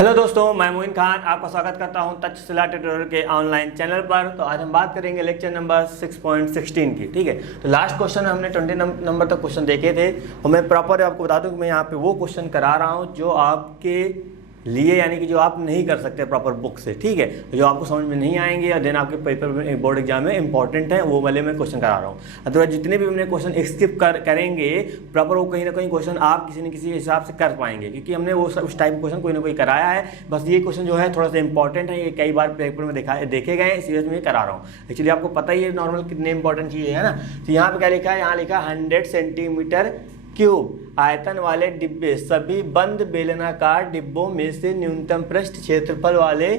Hello दोस्तों, मैं मोइन खान आपका स्वागत करता हूं तक्षशिला ट्यूटोरियल के ऑनलाइन चैनल पर। तो आज हम बात करेंगे लेक्चर नंबर 6.16 की। ठीक है, तो लास्ट क्वेश्चन में हमने 20 नंबर तक क्वेश्चन देखे थे और मैं प्रॉपर आपको बता दूं कि मैं यहाँ पे वो क्वेश्चन करा रहा हूँ जो आपके लिए यानी कि जो आप नहीं कर सकते प्रॉपर बुक से। ठीक है, तो जो आपको समझ में नहीं आएंगे या देन आपके पेपर में बोर्ड एग्जाम में इंपॉर्टेंट है वो वाले मैं क्वेश्चन करा रहा हूँ। अदरवाइज जितने भी हमने क्वेश्चन स्किप करेंगे प्रॉपर वो कहीं ना कहीं क्वेश्चन आप किसी न किसी हिसाब से कर पाएंगे, क्योंकि हमने वो उस टाइप का क्वेश्चन कोई ना कोई कराया है। बस ये क्वेश्चन जो है थोड़ा सा इंपॉर्टेंट है, ये कई बार पेपर में देखे गए, इसी वजह से मैं करा रहा हूँ। एक्चुअली आपको पता ही है नॉर्मल कितने इंपॉर्टेंट चीज़ है ना। तो यहाँ पे क्या लिखा है, यहाँ लिखा 100 सेंटीमीटर क्यूब आयतन वाले डिब्बे सभी बंद बेलनाकार डिब्बों में से न्यूनतम पृष्ठ क्षेत्रफल वाले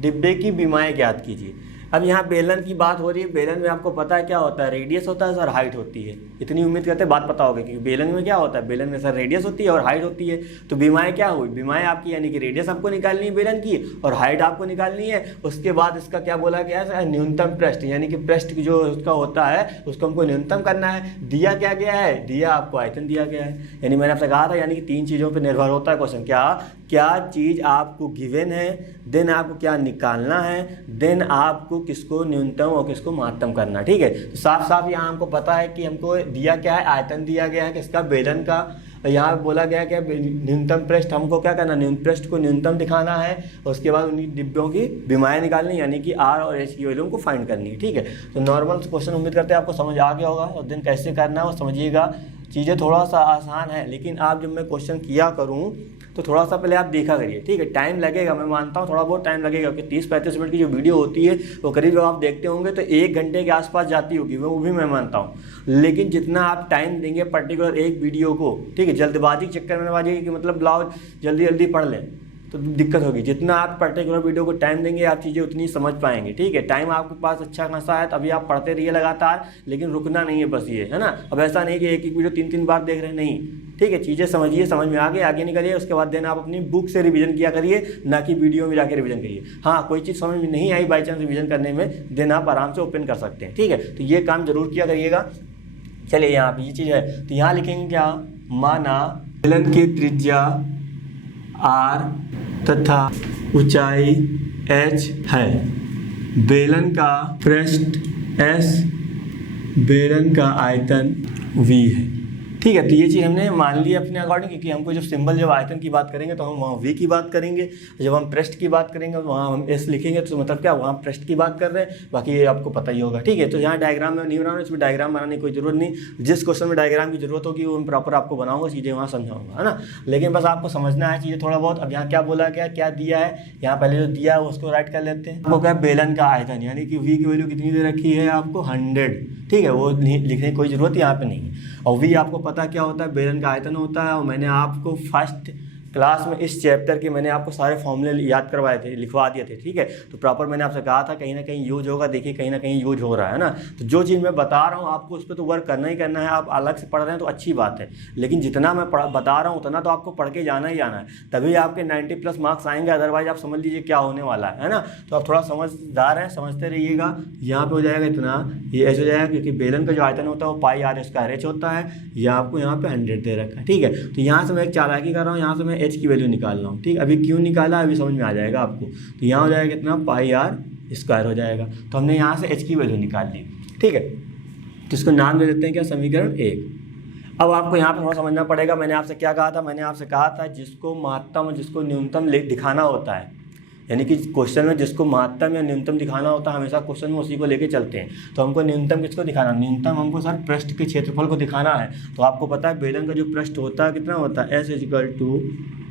डिब्बे की विमाएं ज्ञात कीजिए। अब यहाँ बेलन की बात हो रही है। बेलन में आपको पता है क्या होता है, रेडियस होता है सर, हाइट होती है। इतनी उम्मीद करते हैं बात पता होगी, क्योंकि बेलन में क्या होता है, बेलन में सर रेडियस होती है और हाइट होती है। तो विमाएं क्या हुई, विमाएं आपकी यानी कि रेडियस आपको निकालनी है बेलन की और हाइट आपको निकालनी है। उसके बाद इसका क्या बोला गया है, न्यूनतम पृष्ठ, यानी कि पृष्ठ जो उसका होता है उसको हमको न्यूनतम करना है। दिया क्या गया है, दिया आपको आयतन दिया गया है। यानी मैंने आपसे कहा था यानी कि 3 चीज़ों पर निर्भर होता है क्वेश्चन। क्या चीज़ आपको गिवन है, देन आपको क्या निकालना है, देन आपको किसको न्यूनतम और किसको महत्तम करना। ठीक है, तो साफ साफ यहाँ हमको पता है कि हमको दिया क्या है, आयतन दिया गया है किसका, बेलन का। यहाँ बोला गया क्या, न्यूनतम पृष्ठ हमको क्या करना, पृष्ठ को न्यूनतम दिखाना है। उसके बाद उन्हीं डिब्बों की विमाएं निकालनी, यानी कि आर और एच की वैल्यू को फाइंड करनी है। ठीक है, तो नॉर्मल क्वेश्चन उम्मीद करते हैं आपको समझ आ गया होगा और देन कैसे करना है वो समझिएगा। चीज़ें थोड़ा सा आसान है, लेकिन आप जब मैं क्वेश्चन किया करूँ तो थोड़ा सा पहले आप देखा करिए। ठीक है, टाइम लगेगा, मैं मानता हूँ थोड़ा बहुत टाइम लगेगा, क्योंकि 30-35 मिनट की जो वीडियो होती है वो करीब आप देखते होंगे तो 1 घंटे के आसपास जाती होगी, वो भी मैं मानता हूँ। लेकिन जितना आप टाइम देंगे पर्टिकुलर एक वीडियो को, ठीक है, जल्दबाजी के चक्कर में बाजी कि मतलब ब्लाउज जल्दी जल्दी पढ़ लें तो दिक्कत होगी। जितना आप पर्टिकुलर वीडियो को टाइम देंगे आप चीज़ें उतनी समझ पाएंगे। ठीक है, टाइम आपके पास अच्छा खासा है तभी आप पढ़ते रहिए लगातार, लेकिन रुकना नहीं है बस ये है ना। अब ऐसा नहीं कि एक वीडियो 3 बार देख रहे हैं, नहीं। ठीक है, चीज़ें समझिए, समझ में आगे निकलिए। उसके बाद देन आप अपनी बुक से रिवीजन किया करिए, ना कि वीडियो में जाके रिवीजन करिए। हाँ, कोई चीज़ समझ में नहीं आई बाई चांस रिवीजन करने में, देन आप आराम से ओपन कर सकते हैं। ठीक है, तो ये काम जरूर किया करिएगा। चलिए यहाँ पे ये चीज़ है, तो यहाँ लिखेंगे क्या, माना बेलन की त्रिज्या आर तथा ऊंचाई h है, बेलन का पृष्ठ s, बेलन का आयतन v है। ठीक है, तो ये चीज़ हमने मान ली अपने अकॉर्डिंग, क्योंकि हमको जब सिंबल जब आयतन की बात करेंगे तो हम वहाँ v की बात करेंगे, जब हम पृष्ठ की बात करेंगे तो वहाँ हम s लिखेंगे, तो मतलब क्या वहाँ पृष्ठ की बात कर रहे हैं। बाकी ये आपको पता ही होगा। ठीक है, तो यहाँ डायग्राम में नहीं बनाना, इसमें डायग्राम बनाने की कोई जरूरत नहीं। जिस क्वेश्चन में डायग्राम की जरूरत होगी वो मैं प्रॉपर आपको बनाऊंगा, चीज़ें वहाँ समझाऊंगा, है ना। लेकिन बस आपको समझना है चीज़ें थोड़ा बहुत। अब यहाँ क्या बोला गया, क्या दिया है, यहाँ पहले जो दिया है उसको राइट कर लेते हैं। आपको क्या, बेलन का आयतन यानी कि v की वैल्यू कितनी दे रखी है आपको, 100। ठीक है, वो लिखने की कोई ज़रूरत यहाँ पे नहीं है। और v आपको पता क्या होता है, बेलन का आयतन होता है। और मैंने आपको फर्स्ट क्लास में इस चैप्टर के मैंने आपको सारे फॉर्मूले याद करवाए थे, लिखवा दिए थे। ठीक है, तो प्रॉपर मैंने आपसे कहा था कहीं ना कहीं यूज होगा, देखिए कहीं ना कहीं यूज हो रहा है ना। तो जो चीज़ मैं बता रहा हूँ आपको उस पर तो वर्क करना ही करना है। आप अलग से पढ़ रहे हैं तो अच्छी बात है, लेकिन जितना मैं बता रहा हूँ उतना तो आपको पढ़ के जाना ही जाना है, तभी आपके 90+ मार्क्स आएंगे। अदरवाइज आप समझ लीजिए क्या होने वाला है ना। तो आप थोड़ा समझदार हैं, समझते रहिएगा। यहाँ पर हो जाएगा इतना, ये ऐसे हो जाएगा, क्योंकि बेलन का जो आयतन होता है वो πr² होता है। ये आपको यहाँ पे 100 दे रखा है। ठीक है, तो यहाँ से मैं एक चालाकी कर रहा हूँ, यहाँ से मैं h की वैल्यू निकाल रहा हूँ। ठीक, अभी क्यों निकाला अभी समझ में आ जाएगा आपको। तो यहाँ हो जाएगा कितना, πr² हो जाएगा। तो हमने यहाँ से h की वैल्यू निकाल ली। ठीक है, तो इसको नाम दे देते हैं क्या, समीकरण 1। अब आपको यहाँ पर थोड़ा समझना पड़ेगा। मैंने आपसे क्या कहा था, मैंने आपसे कहा था जिसको महत्तम और जिसको न्यूनतम दिखाना होता है, यानी कि क्वेश्चन में जिसको महत्तम या न्यूनतम दिखाना होता है हमेशा क्वेश्चन में उसी को लेके चलते हैं। तो हमको न्यूनतम किसको दिखाना, न्यूनतम हमको सर पृष्ठ के क्षेत्रफल को दिखाना है। तो आपको पता है बेलन का जो पृष्ठ होता है कितना होता है, s =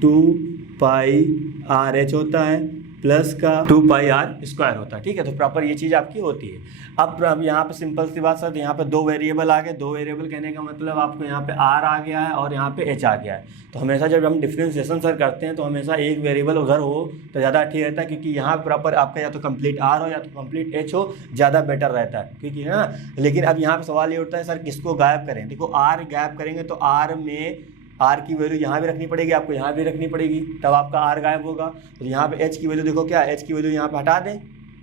2πr/h होता है, प्लस का 2πr² होता है। ठीक है, तो प्रॉपर ये चीज़ आपकी होती है। अब यहाँ पे सिंपल सी बात सर, यहाँ पे 2 वेरिएबल आ गए। 2 वेरिएबल कहने का मतलब आपको यहाँ पे r आ गया है और यहाँ पे h आ गया है। तो हमेशा जब हम डिफरेंशिएशन सर करते हैं तो हमेशा एक वेरिएबल उधर हो तो ज़्यादा ठीक रहता है, क्योंकि यहाँ प्रॉपर आपका या तो कंप्लीट r हो या तो कंप्लीट h हो, ज़्यादा बेटर रहता है, क्योंकि है ना। लेकिन अब यहाँ पर सवाल ये उठता है सर किसको गायब करें। देखो r गायब करेंगे तो r में r की वैल्यू यहाँ भी रखनी पड़ेगी, आपको यहाँ भी रखनी पड़ेगी, तब आपका r गायब होगा। तो यहाँ पे h की वैल्यू देखो क्या, h की वैल्यू यहाँ पे हटा दें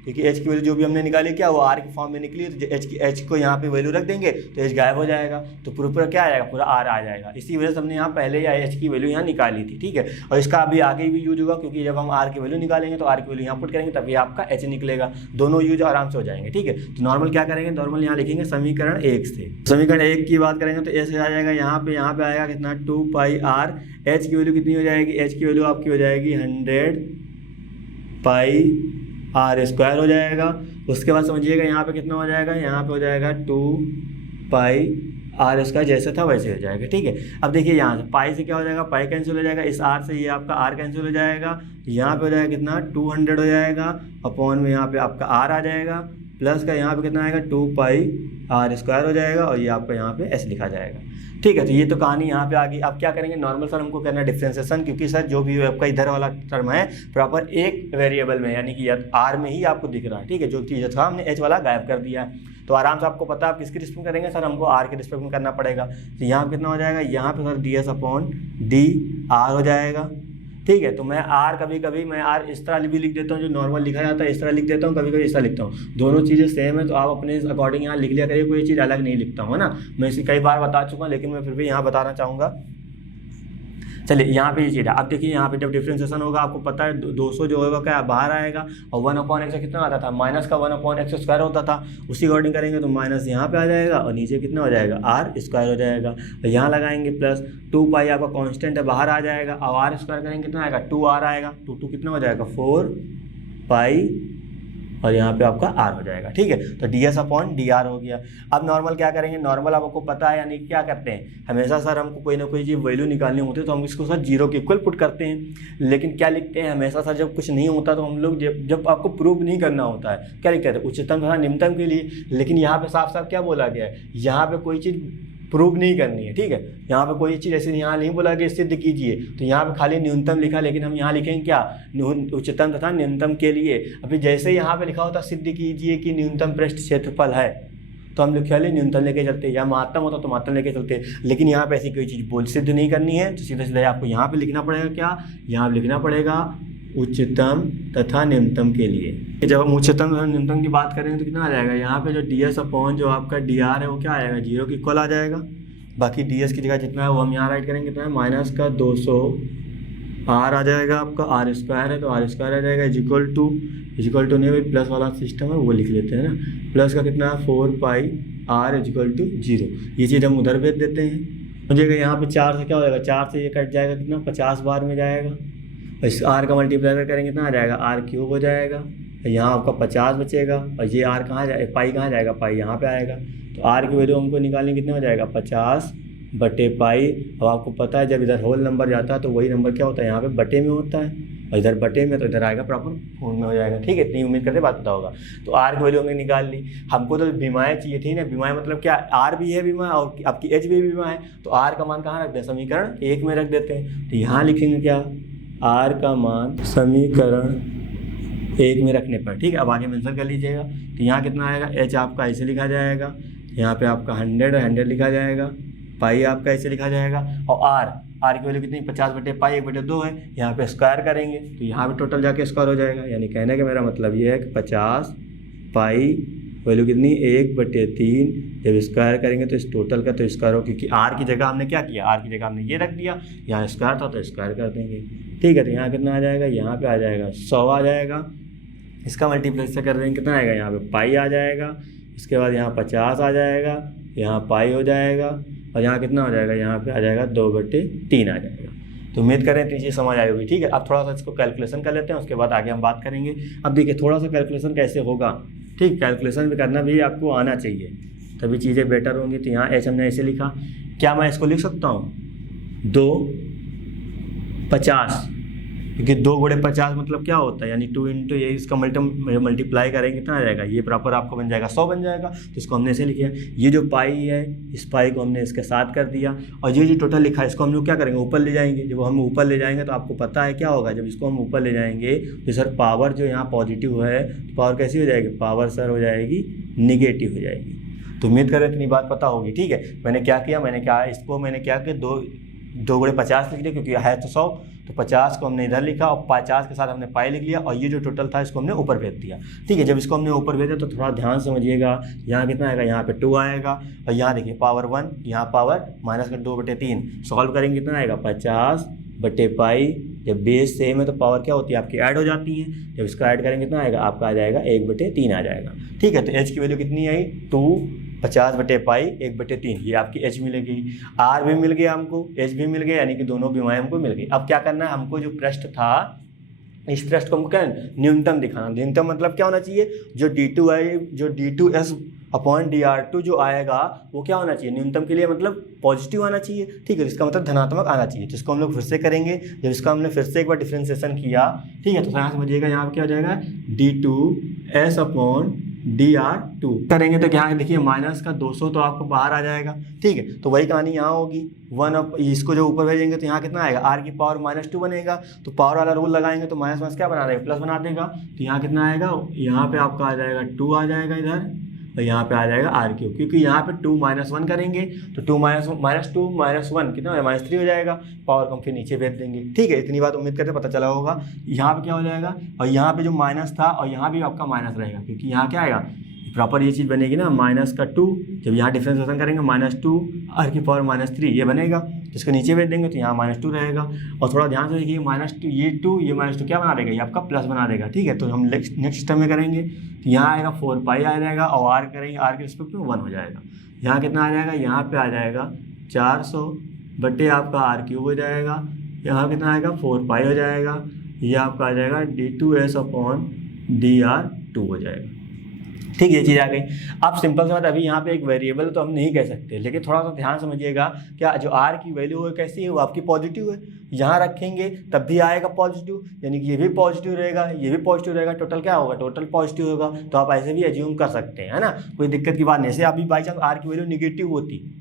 क्योंकि एच की वैल्यू जो भी हमने निकाली क्या वो आर की फॉर्म में निकली, तो एच को यहाँ पे वैल्यू रख देंगे तो एच गायब हो जाएगा, तो पूरा क्या आ जाएगा, पूरा आर आ जाएगा। इसी वजह से हमने यहाँ पहले ही एच की वैल्यू यहाँ निकाली थी, ठीक है। और इसका अभी आगे भी यूज होगा, क्योंकि जब हम आर की वैल्यू निकालेंगे तो आर की वैल्यू यहाँ पुट करेंगे तभी आपका एच निकलेगा, दोनों यूज आराम से हो जाएंगे, ठीक है। तो नॉर्मल क्या करेंगे, नॉर्मल यहाँ लिखेंगे समीकरण 1 से। समीकरण 1 की बात करेंगे तो एच आ जाएगा यहाँ पे आएगा कितना 2 पाई आर, एच की वैल्यू कितनी हो जाएगी, एच की वैल्यू आपकी हो जाएगी 100 पाई आर स्क्वायर हो जाएगा। उसके बाद समझिएगा यहाँ पे कितना हो जाएगा, यहाँ पे हो जाएगा 2 पाई आर स्क्वायर, जैसे था वैसे हो जाएगा, ठीक है। अब देखिए यहाँ से पाई से क्या हो जाएगा, पाई कैंसिल हो जाएगा, इस आर से ये आपका आर कैंसिल हो जाएगा, यहाँ पे हो जाएगा कितना 200 हो जाएगा, अपॉन में यहाँ पे आपका आर आ जाएगा, प्लस का यहाँ पे कितना आएगा 2 पाई आर स्क्वायर हो जाएगा, और ये आपका यहाँ पे एस लिखा जाएगा, ठीक है। तो ये तो कहानी यहाँ पे आ गई। अब क्या करेंगे, नॉर्मल सर हमको करना है डिफ्रेंसिएशन, क्योंकि सर जो भी आपका इधर वाला टर्म है प्रॉपर एक वेरिएबल में यानी कि आर में ही आपको दिख रहा है, ठीक है। जो चीज़ था हमने एच वाला गायब कर दिया है, तो आराम से आपको पता है आप किसके रिस्पेक्ट में करेंगे, सर हमको आर के रिस्पेक्ट में करना पड़ेगा। तो यहाँ पे कितना हो जाएगा, यहाँ पे sir D S upon D R हो जाएगा, ठीक है। तो मैं आर कभी कभी मैं आर इस तरह भी लिख देता हूँ, जो नॉर्मल लिखा जाता है इस तरह लिख देता हूँ, कभी कभी इस तरह लिखता हूँ, दोनों चीज़ें सेम है, तो आप अपने अकॉर्डिंग यहाँ लिख लिया करिए, कोई चीज़ अलग नहीं लिखता हूँ, है ना। मैं इसे कई बार बता चुका हूँ, लेकिन मैं फिर भी यहाँ बताना चाहूँगा। चलिए यहाँ पे ये चीज़ है, अब देखिए यहाँ पे जब डिफ्रेंसिएशन होगा आपको पता है 200 जो होगा क्या बाहर आएगा, और 1/x से कितना आता था, माइनस का 1/x स्क्वायर होता था, उसी अकॉर्डिंग करेंगे तो माइनस यहाँ पे आ जाएगा और नीचे कितना हो जाएगा आर स्क्वायर हो जाएगा, और यहाँ लगाएंगे प्लस 2 पाई आपका कांस्टेंट है बाहर आ जाएगा, और आर स्क्वायर करेंगे कितना आएगा 2r आएगा, 2 कितना हो जाएगा 4 पाई, और यहाँ पे आपका आर हो जाएगा, ठीक है। तो D S upon D R हो गया। अब नॉर्मल क्या करेंगे, नॉर्मल आपको पता है यानी क्या करते हैं, हमेशा सर हमको कोई ना कोई चीज़ वैल्यू निकालनी होती है तो हम इसको सर जीरो के इक्वल पुट करते हैं, लेकिन क्या लिखते हैं हमेशा सर जब कुछ नहीं होता तो हम लोग जब आपको प्रूव नहीं करना होता है क्या लिखते हैं, उच्चतम तथा निम्नतम के लिए। लेकिन यहाँ पे साफ साफ क्या बोला गया है, यहाँ पे कोई चीज़ प्रूव नहीं करनी है, ठीक है। यहाँ पे कोई चीज़ ऐसे यहाँ नहीं बोला कि सिद्ध कीजिए, तो यहाँ पे खाली न्यूनतम लिखा, लेकिन हम यहाँ लिखेंगे क्या, उच्चतम तथा न्यूनतम के लिए। अभी जैसे यहाँ पे लिखा होता सिद्ध कीजिए कि न्यूनतम पृष्ठ क्षेत्रफल है, तो हम लोग खाली न्यूनतम लेके चलते, या महत्तम होता तो महत्तम लेके चलते, लेकिन यहाँ पे ऐसी कोई चीज़ बोल सिद्ध नहीं करनी है, तो सीधा सीधा आपको यहाँ पे लिखना पड़ेगा क्या, यहाँ पे लिखना पड़ेगा उच्चतम तथा निम्नतम के लिए। जब हम उच्चतम तथा निम्नतम की बात करेंगे तो कितना आ जाएगा, यहाँ पे जो डी एस अपॉन जो आपका डी आर है वो क्या आएगा, जीरो के इक्वल आ जाएगा। बाकी डी एस की जगह जितना है वो हम यहाँ राइट करेंगे, कितना है माइनस का 200 आर आ जाएगा, आपका आर स्क्वायर है तो आर स्क्वायर आ जाएगा, इजिक्वल टू नहीं भाई प्लस वाला सिस्टम है वो लिख लेते हैं ना, प्लस का कितना है 4 पाई आर इजिक्वल टू 0, ये चीज़ हम उधर भेज देते हैं। मुझे यहाँ पे 4 से क्या हो जाएगा, 4 से ये कट जाएगा कितना 50 बार में जाएगा, इस आर का मल्टीप्लाई करेंगे कितना आ जाएगा, आर क्यूब हो जाएगा, यहाँ आपका 50 बचेगा, और ये आर कहाँ जाएगा, पाई कहाँ जाएगा, पाई यहाँ पे आएगा, तो आर की वैल्यू हमको निकालने कितना हो जाएगा 50 बटे पाई। अब आपको पता है जब इधर होल नंबर जाता है तो वही नंबर क्या होता है यहाँ पे बटे में होता है, और इधर बटे में तो इधर आएगा प्रॉपर फोन में हो जाएगा, ठीक है। इतनी उम्मीद करते बात पता होगा। तो आर की वैल्यू हमने निकाल ली, हमको तो बीमाएँ चाहिए थी ना, बीमाएँ मतलब क्या, आर भी है बीमा और आपकी एच भी बीमा है, तो आर का मान कहाँ रख दें, समीकरण 1 में रख देते हैं। तो यहाँ लिखेंगे क्या, आर का मान समीकरण 1 में रखने पर, ठीक है। अब आगे मेंशन कर लीजिएगा, तो यहाँ कितना आएगा, एच आपका ऐसे लिखा जाएगा, यहाँ पे आपका 100 लिखा जाएगा, पाई आपका ऐसे लिखा जाएगा, और आर की वैल्यू कितनी 50 बटे पाई 1/2 है, यहाँ पे स्क्वायर करेंगे तो यहाँ पे टोटल जाके स्क्वायर हो जाएगा, यानी कहने का मेरा मतलब ये है कि 50 पाई वैल्यू कितनी 1/3, जब स्क्वायर करेंगे तो इस टोटल का तो स्क्वायर हो, क्योंकि आर की जगह हमने क्या किया, आर की जगह हमने ये रख दिया, यहाँ स्क्वायर था तो स्क्वायर कर देंगे, ठीक है। तो यहाँ कितना आ जाएगा, यहाँ पे आ जाएगा 100 आ जाएगा, इसका मल्टीप्लाई से कर देंगे कितना आएगा, यहाँ पे पाई आ जाएगा, इसके बाद यहाँ 50 आ जाएगा, यहाँ पाई हो जाएगा, और यहाँ कितना हो जाएगा, यहाँ पे आ जाएगा 2/3 आ जाएगा। तो उम्मीद करें तो चीज़ समझ आई होगी, ठीक है। अब थोड़ा सा इसको कैलकुलेशन कर लेते हैं, उसके बाद आगे हम बात करेंगे। अब देखिए थोड़ा सा कैलकुलेशन कैसे होगा, ठीक, कैलकुलेशन भी करना भी आपको आना चाहिए, तभी चीज़ें बेटर होंगी। तो यहाँ एच हमने ऐसे लिखा, क्या मैं इसको लिख सकता हूँ 2/50, क्योंकि 2/50 मतलब क्या होता है, यानी 2 इंटू ये इसका मल्टीप्लाई करेंगे कितना आ जाएगा, ये प्रॉपर आपको बन जाएगा 100 बन जाएगा। तो इसको हमने ऐसे लिखा, ये जो पाई है इस पाई को हमने इसके साथ कर दिया, और ये जो टोटल लिखा है इसको हम लोग क्या करेंगे, ऊपर ले जाएंगे। जब हम ऊपर ले जाएंगे तो आपको पता है क्या होगा, जब इसको हम ऊपर ले जाएंगे तो सर पावर जो यहाँ पॉजिटिव है तो पावर कैसी हो जाएगी, पावर सर हो जाएगी निगेटिव हो जाएगी। तो उम्मीद करें इतनी बात पता होगी, ठीक है। मैंने क्या किया, इसको मैंने क्या किया, 2 गुणे 50 लिख लिया क्योंकि है तो 100, तो 50 को हमने इधर लिखा और 50 के साथ हमने पाई लिख लिया और ये जो टोटल था इसको हमने ऊपर भेज दिया। ठीक है, जब इसको हमने ऊपर भेजा तो थोड़ा ध्यान समझिएगा, यहाँ कितना आएगा, यहाँ पे 2 आएगा और यहाँ देखिए पावर 1, यहाँ पावर माइनस का 2/3। सॉल्व करेंगे कितना आएगा 50/पाई। जब बेस सेम है तो पावर क्या होती है आपकी ऐड हो जाती है, जब इसको ऐड करेंगे कितना आएगा आपका आ जाएगा 1/3 आ जाएगा। ठीक है, तो एच की वैल्यू कितनी आई 2, 50/पाई 1/3, ये आपकी एच मिलेगी। आर भी मिल गया हमको, एच भी मिल गया, यानी कि दोनों बीमाएँ हमको मिल गई। अब क्या करना है हमको, जो पृष्ठ था इस पृष्ठ को हमको क्या न्यूनतम दिखाना। न्यूनतम मतलब क्या होना चाहिए, जो D2 है, जो D2S/dr2 जो आएगा वो क्या होना चाहिए, न्यूनतम के लिए मतलब पॉजिटिव आना चाहिए। ठीक है, इसका मतलब धनात्मक आना चाहिए, जिसको हम लोग फिर से करेंगे। जब इसका हमने फिर से एक बार डिफ्रेंसिएशन किया, ठीक है, तो यहाँ समझिएगा यहाँ पर क्या हो जाएगा D2S/dr2 करेंगे तो यहाँ देखिए माइनस का 200 तो आपको बाहर आ जाएगा। ठीक है, तो वही कहानी यहाँ होगी, 1 इसको जो ऊपर भेजेंगे तो यहाँ कितना आएगा r की पावर -2 बनेगा, तो पावर वाला रूल लगाएंगे तो माइनस माइनस क्या बना देगा प्लस बना देगा, तो यहाँ कितना आएगा, यहाँ पे आपका आ जाएगा 2 आ जाएगा इधर, और यहाँ पे आ जाएगा r3, क्योंकि यहाँ पे 2 - 1 करेंगे तो 2 - 1 कितना है -3 हो जाएगा, पावर को हम फिर नीचे भेज देंगे। ठीक है, इतनी बात उम्मीद करते पता चला होगा। यहाँ पे क्या हो जाएगा, और यहाँ पे जो माइनस था और यहाँ भी आपका माइनस रहेगा, क्योंकि यहाँ क्या आएगा प्रॉपर ये चीज़ बनेगी ना -2, जब यहाँ डिफ्रेंसिएशन करेंगे -2 r की पावर -3 ये बनेगा, जिसको नीचे भेज देंगे तो यहाँ -2 रहेगा। और थोड़ा ध्यान से देखिए -2 ये 2 ये -2 क्या बना देगा, ये आपका प्लस बना देगा। ठीक है, तो हम नेक्स्ट स्टेप में करेंगे तो यहाँ आएगा 4 आ जाएगा और r करेंगे r के रिस्पेक्ट में 1 हो जाएगा। यहाँ कितना आ जाएगा, यहाँ पे आ जाएगा 400 आपका r³ हो जाएगा, यहाँ कितना आएगा 4 हो जाएगा, ये आपका आ जाएगा D2S/dr2 हो जाएगा। ठीक है, ये चीज़ आ गई। अब सिंपल सी बात, अभी यहाँ पे एक वेरिएबल तो हम नहीं कह सकते, लेकिन थोड़ा सा ध्यान समझिएगा, क्या जो r की वैल्यू है कैसी है, वो आपकी पॉजिटिव है। यहाँ रखेंगे तब भी आएगा पॉजिटिव, यानी कि ये भी पॉजिटिव रहेगा, ये भी पॉजिटिव रहेगा, टोटल क्या होगा, टोटल पॉजिटिव होगा। तो आप ऐसे भी एज्यूम कर सकते हैं, है ना, कोई दिक्कत की बात नहीं। ऐसे अभी बाई चांस r की वैल्यू निगेटिव होती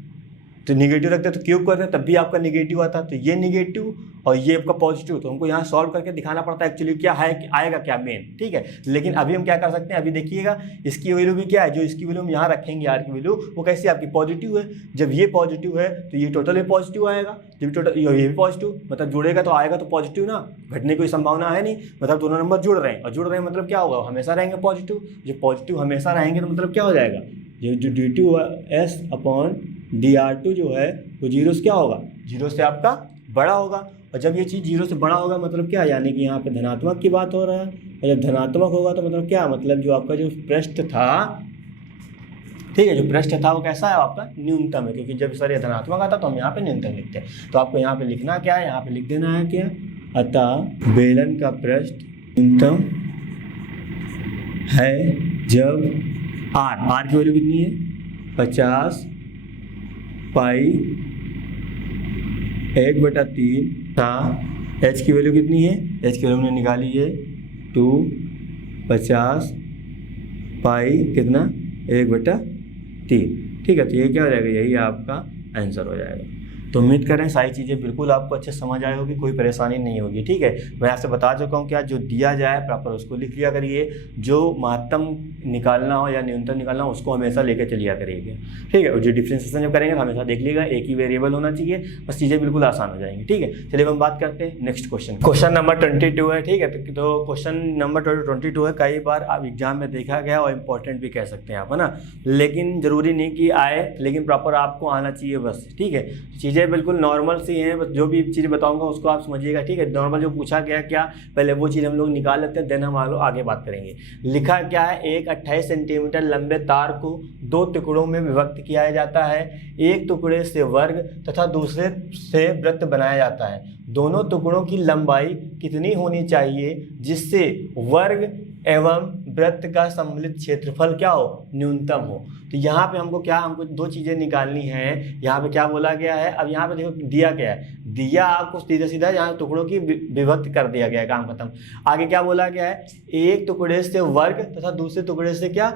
तो निगेटिव रखते तो क्यूब करते तब भी आपका निगेटिव आता, तो ये निगेटिव और ये आपका पॉजिटिव, तो हमको यहाँ सॉल्व करके दिखाना पड़ता है एक्चुअली क्या है, आएगा क्या मेन। ठीक है, लेकिन अभी हम क्या कर सकते हैं, अभी देखिएगा इसकी वैल्यू भी क्या है, जो इसकी वैल्यू हम यहाँ रखेंगे r की वैल्यू वो कैसी आपकी पॉजिटिव है। जब ये पॉजिटिव है तो ये टोटल भी पॉजिटिव आएगा, जब टोटल ये भी पॉजिटिव मतलब जुड़ेगा तो आएगा तो पॉजिटिव ना, घटने की कोई संभावना है नहीं, मतलब दोनों नंबर जुड़ रहे हैं, और जुड़ रहे हैं मतलब क्या होगा, हमेशा रहेंगे पॉजिटिव। जब पॉजिटिव हमेशा रहेंगे तो मतलब क्या हो जाएगा, जो D2S/dr2 जो है वो 0 से क्या होगा, 0 से आपका बड़ा होगा। और जब ये चीज़ 0 से बड़ा होगा मतलब क्या, यानी कि यहाँ पे धनात्मक की बात हो रहा है, और जब धनात्मक होगा तो मतलब क्या, मतलब जो आपका जो पृष्ठ था, ठीक है, जो पृष्ठ था वो कैसा है आपका न्यूनतम है, क्योंकि जब सर ये धनात्मक आता तो हम यहाँ पे न्यूनतम लिखते हैं। तो आपको यहाँ पे लिखना क्या है, यहाँ पे लिख देना है क्या, अतः बेलन का पृष्ठ न्यूनतम है जब r की वैल्यू कितनी है 50 पाई 1/3 था, h की वैल्यू कितनी है, h की वैल्यू हमने निकाली है 250 पाई कितना 1/3। ठीक है, तो ये क्या हो जाएगा, यही आपका आंसर हो जाएगा। तो उम्मीद करें सारी चीज़ें बिल्कुल आपको अच्छे समझ आई होगी, कोई परेशानी नहीं होगी। ठीक है, मैं आपसे बता चुका हूँ क्या, जो दिया जाए प्रॉपर उसको लिख लिया करिए, जो महत्तम निकालना हो या न्यूनतम निकालना हो उसको हमेशा लेकर चलिया करिएगा। ठीक है, और जो डिफ्रेंसिएशन जब करेंगे तो हमेशा देख लीजिएगा एक ही वेरिएबल होना चाहिए, बस चीज़ें बिल्कुल आसान हो जाएंगी। ठीक है, चलिए हम बात करते हैं नेक्स्ट क्वेश्चन नंबर 22 है। ठीक है, तो क्वेश्चन नंबर 22 है, कई बार आप एग्जाम में देखा गया और इम्पोर्टेंट भी कह सकते हैं आप, है ना, लेकिन ज़रूरी नहीं कि आए, लेकिन प्रॉपर आपको आना चाहिए बस। ठीक है, चीज़ें बिल्कुल नॉर्मल सी हैं, बस जो भी चीज़ बताऊंगा उसको आप समझिएगा। ठीक है, नॉर्मल जो पूछा गया क्या, पहले वो चीज़ हम लोग निकाल लेते हैं, देन हम आगे बात करेंगे। लिखा क्या है, एक 28 सेंटीमीटर लंबे तार को 2 टुकड़ों में विभक्त किया जाता है, एक टुकड़े से वर्ग तथा दूसरे से वृत्त बनाया जाता है। दोनों टुकड़ों की लंबाई कितनी होनी चाहिए जिससे वर्ग एवं वृत्त का सम्मिलित क्षेत्रफल क्या हो, न्यूनतम हो। तो यहाँ पे हमको क्या, हमको 2 चीज़ें निकालनी है। यहाँ पे क्या बोला गया है, अब यहाँ पे देखो दिया क्या है, दिया आपको सीधा सीधा यहाँ टुकड़ों की विभक्त कर दिया गया है, काम खत्म। आगे क्या बोला गया है, एक टुकड़े से वर्ग तथा दूसरे टुकड़े से क्या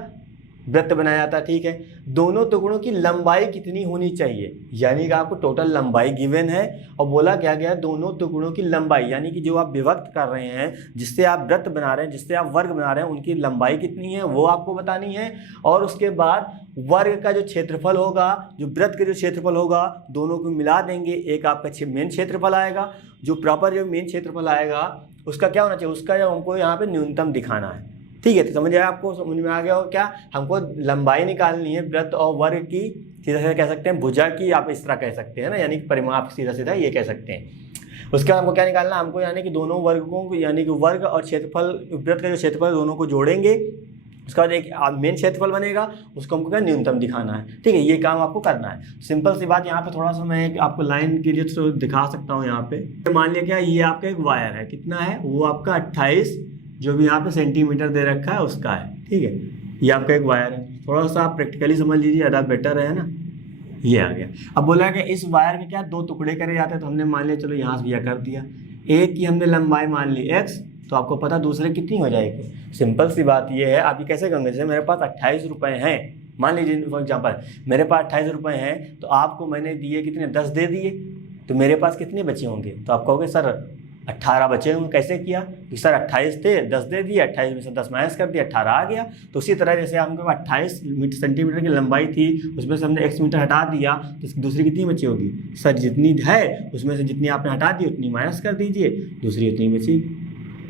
वृत्त बनाया जाता है, ठीक है। दोनों टुकड़ों की लंबाई कितनी होनी चाहिए, यानी कि आपको टोटल लंबाई गिवन है और बोला क्या गया दोनों टुकड़ों की लंबाई, यानी कि जो आप विभक्त कर रहे हैं, जिससे आप वृत्त बना रहे हैं, जिससे आप वर्ग बना रहे हैं, उनकी लंबाई कितनी है वो आपको बतानी है। और उसके बाद वर्ग का जो क्षेत्रफल होगा, जो वृत्त का जो क्षेत्रफल होगा, दोनों को मिला देंगे, एक आपका मेन क्षेत्रफल आएगा। जो प्रॉपर जो मेन क्षेत्रफल आएगा उसका क्या होना चाहिए, उसका जो हमको यहाँ पे न्यूनतम दिखाना है, ठीक है। तो समझ आया, आपको समझ में आ गया हो क्या, हमको लंबाई निकालनी है वृत्त और वर्ग की, सीधा सीधा कह सकते हैं भुजा की, आप इस तरह कह सकते हैं ना, यानी कि परिमाप सीधा सीधा ये कह सकते हैं। उसके बाद हमको क्या निकालना है, हमको यानी कि दोनों वर्गों को, यानी कि वर्ग और क्षेत्रफल, वृत्त का जो क्षेत्रफल दोनों को जोड़ेंगे, उसके बाद एक मेन क्षेत्रफल बनेगा, उसको हमको क्या न्यूनतम दिखाना है, ठीक है। ये काम आपको करना है, सिंपल सी बात। यहाँ पे थोड़ा सा मैं आपको लाइन के लिए तो दिखा सकता हूँ। यहाँ पे मान लिया क्या, ये आपका एक वायर है, कितना है वो आपका 28 जो भी यहाँ पे सेंटीमीटर दे रखा है उसका है, ठीक है। ये आपका एक वायर है, थोड़ा सा आप प्रैक्टिकली समझ लीजिए, ज़्यादा बेटर है ना। ये आ गया। अब बोला कि इस वायर के क्या 2 टुकड़े करे जाते हैं, तो हमने मान लिया चलो यहाँ से यह कर दिया, एक की हमने लंबाई मान ली x, तो आपको पता दूसरे कितनी हो जाएगी। सिंपल सी बात ये है, आप ये कैसे करेंगे, जैसे मेरे पास 28 रुपये हैं, मान लीजिए फॉर एग्जाम्पल मेरे पास 28 रुपये हैं, तो आपको मैंने दिए कितने, 10 दे दिए, तो मेरे पास कितने बचे होंगे, तो आप कहोगे सर 18 बचे होंगे। कैसे किया कि सर 28 थे, 10 दे दिए, 28 में से 10 माइनस कर दिया, 18 आ गया। तो उसी तरह जैसे हमको 28 सेंटीमीटर की लंबाई थी, उसमें से हमने x मीटर हटा दिया, तो दूसरी कितनी बची होगी, सर जितनी है उसमें से जितनी आपने हटा दी उतनी माइनस कर दीजिए, दूसरी उतनी बची,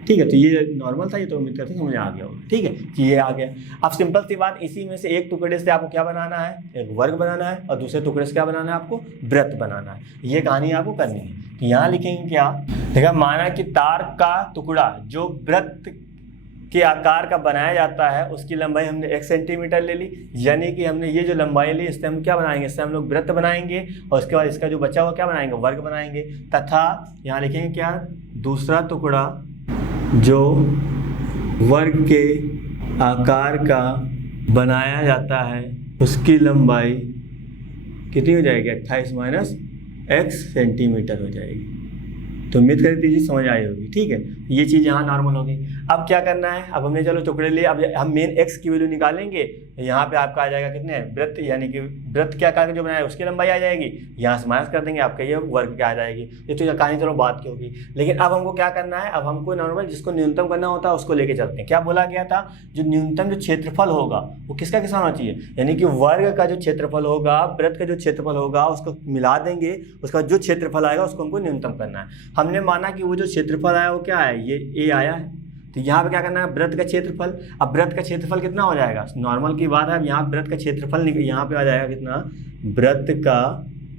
ठीक है। तो ये नॉर्मल था, ये तो उम्मीद करते हैं समझ आ गया होगा, ठीक है कि ये आ गया। अब सिंपल सी बात, इसी में से एक टुकड़े से आपको क्या बनाना है, एक वर्ग बनाना है, और दूसरे टुकड़े से क्या बनाना है, आपको वृत्त बनाना है। ये कहानी आपको करनी है। तो यहाँ लिखेंगे क्या, देखा, माना कि तार का टुकड़ा जो वृत्त के आकार का बनाया जाता है, उसकी लंबाई हमने 1 सेंटीमीटर ले ली, यानी कि हमने ये जो लंबाई ली इससे हम क्या बनाएंगे, इससे हम लोग वृत्त बनाएंगे, और उसके बाद इसका जो बचा हुआ क्या बनाएंगे, वर्ग बनाएंगे। तथा यहाँ लिखेंगे क्या, दूसरा टुकड़ा जो वर्ग के आकार का बनाया जाता है, उसकी लंबाई कितनी हो जाएगी, 28 माइनस x सेंटीमीटर हो जाएगी। तो उम्मीद करती थी समझ आई होगी, ठीक है। ये चीज़ यहाँ नॉर्मल होगी। अब क्या करना है, अब हमने चलो टुकड़े लिए, अब हम मेन x की वैल्यू निकालेंगे। यहाँ पे आपका आ जाएगा कितने, वृत्त, यानी कि वृत्त के आकार जो बनाया है उसकी लंबाई आ जाएगी, यहाँ से माइनस कर देंगे, आपका ये वर्ग क्या आ जाएगी। ये तो कहानी चलो बात की होगी। लेकिन अब हमको क्या करना है, अब हमको नॉर्मल जिसको न्यूनतम करना होता है उसको लेके चलते हैं। क्या बोला गया था, जो न्यूनतम जो क्षेत्रफल होगा वो किसका किसका होना चाहिए, यानी कि वर्ग का जो क्षेत्रफल होगा, वृत्त का जो क्षेत्रफल होगा, उसको मिला देंगे, उसका जो क्षेत्रफल आएगा उसको हमको न्यूनतम करना है। हमने माना कि वो जो क्षेत्रफल आया वो क्या है, ये a आया है, तो यहाँ पे क्या करना है, वृत्त का क्षेत्रफल। अब वृत्त का क्षेत्रफल कितना हो जाएगा, नॉर्मल की बात है, अब यहाँ वृत्त का क्षेत्रफल यहाँ पे आ जाएगा कितना, वृत्त का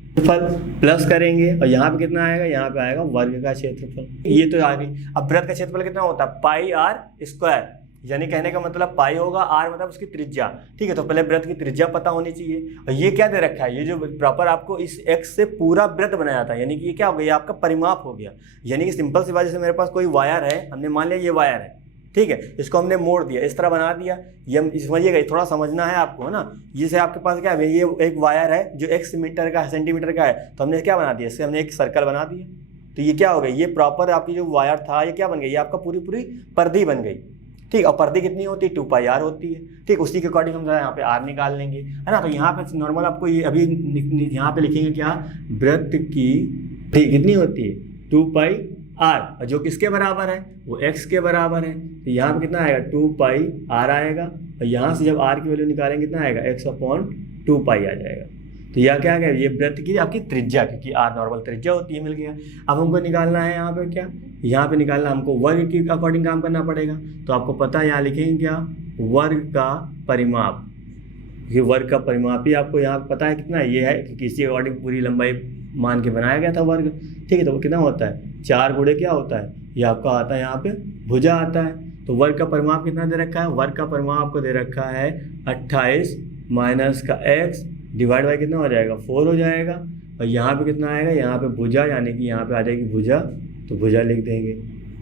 क्षेत्रफल प्लस करेंगे, और यहाँ पे कितना आएगा, यहाँ पे आएगा वर्ग का क्षेत्रफल। ये तो आ गई। अब वृत्त का क्षेत्रफल कितना होता है, पाई आर स्क्वायर, यानी कहने का मतलब पाई होगा, आर मतलब उसकी त्रिज्या, ठीक है। तो पहले वृत्त की त्रिज्या पता होनी चाहिए। और ये क्या दे रखा है, ये जो प्रॉपर आपको इस x से पूरा वृत्त बनाया था, यानी कि ये क्या हो गया, ये आपका परिमाप हो गया। यानी कि सिंपल सी बात, जैसे मेरे पास कोई वायर है, हमने मान लिया ये वायर है, ठीक है, इसको हमने मोड़ दिया, इस तरह बना दिया। ये समझिएगा, थोड़ा समझना है आपको, है ना। जैसे आपके पास क्या है, ये एक वायर है जो x मीटर का सेंटीमीटर का है, तो हमने क्या बना दिया, इससे हमने एक सर्कल बना दिया। तो ये क्या हो गया, ये प्रॉपर आपकी जो वायर था ये क्या बन गई, ये आपका पूरी पूरी पर्दी बन गई, ठीक। और पर्दी कितनी होती है, 2 पाई आर होती है, ठीक। उसी के अकॉर्डिंग हम यहाँ पे आर निकाल लेंगे, है ना। तो यहाँ पे नॉर्मल आपको ये अभी यहाँ पे लिखेंगे क्या, वृत्त की कितनी होती है, 2 पाई आर, और जो किसके बराबर है, वो x के बराबर है। तो यहाँ पे कितना आएगा, 2 पाई आर आएगा, और यहाँ से जब r की वैल्यू निकालेंगे कितना आएगा, x/2 पाई आ जाएगा। तो यह क्या है, ये वृत्त की आपकी त्रिज्या, क्योंकि आर नॉर्मल त्रिज्या होती है, मिल गया। अब हमको निकालना है यहाँ पे क्या, यहाँ पे निकालना हमको वर्ग के अकॉर्डिंग काम करना पड़ेगा। तो आपको पता है, यहाँ लिखेंगे क्या, वर्ग का परिमाप। ये वर्ग का परिमाप ही आपको यहाँ पता है कितना ये है, क्योंकि इसी अकॉर्डिंग पूरी लंबाई मान के बनाया गया था वर्ग, ठीक है। तो वो कितना होता है, 4 गुणे क्या होता है, ये आपका आता है यहाँ पे भुजा आता है। तो वर्ग का परिमाप कितना दे रखा है, वर्ग का परिमाप आपको दे रखा है 28 माइनस का x डिवाइड बाई कितना हो जाएगा, 4 हो जाएगा। और यहाँ पे कितना आएगा, यहाँ पे भुजा, यानी कि यहाँ पे आ जाएगी भुजा, तो भुजा लिख देंगे,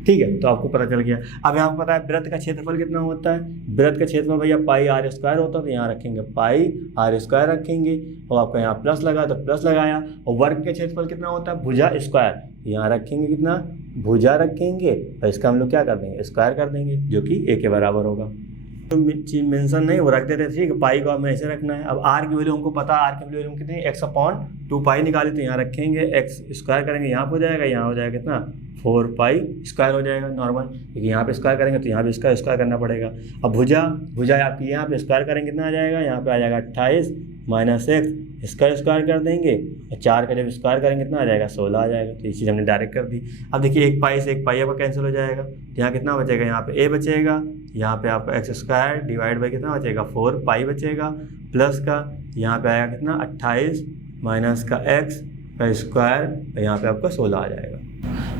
ठीक है। तो आपको पता चल गया। अब यहाँ पता है वृत्त का क्षेत्रफल कितना होता है, वृत्त का क्षेत्रफल भैया पाई आर स्क्वायर होता है, तो यहाँ रखेंगे पाई आर स्क्वायर रखेंगे, और आपका यहाँ प्लस लगा तो प्लस लगाया। और वर्ग का क्षेत्रफल कितना होता है, भुजा स्क्वायर, यहाँ रखेंगे कितना, भुजा रखेंगे, और इसका हम लोग क्या कर देंगे, स्क्वायर कर देंगे, जो कि a के बराबर होगा। चीज मेंशन नहीं वो रख देते थे, ठीक है, पाई को हमें ऐसे रखना है। अब आर की वैल्यू हमको पता है, आर की वैल्यू कितनी है, एक्स अपॉन 2 पाई निकाली, तो यहाँ रखेंगे एक्स स्क्वायर करेंगे, यहाँ पर हो जाएगा, यहाँ हो जाएगा कितना 4 पाई स्क्वायर हो जाएगा नॉर्मल, क्योंकि यहाँ पे स्क्वायर करेंगे तो यहाँ भी स्क्वायर करना पड़ेगा। अब भुजा आपकी यहाँ पे स्क्वायर करेंगे कितना आ जाएगा, यहाँ पे आ जाएगा 28 माइनस एक्स, इसका स्क्वायर कर देंगे और 4 का जब स्क्वायर करेंगे कितना आ जाएगा 16 आ जाएगा। तो ये चीज़ हमने डायरेक्ट कर दी। अब देखिए एक पाई से एक पाई आपका कैंसिल हो जाएगा, तो यहाँ कितना बचेगा, यहाँ पे ए बचेगा, यहाँ पे आपका एक्स स्क्वायर डिवाइड बाई कितना बचेगा 4 पाई बचेगा, प्लस का यहाँ पे आएगा कितना 28 माइनस का एक्स का स्क्वायर, और यहाँ पे आपका 16 आ जाएगा।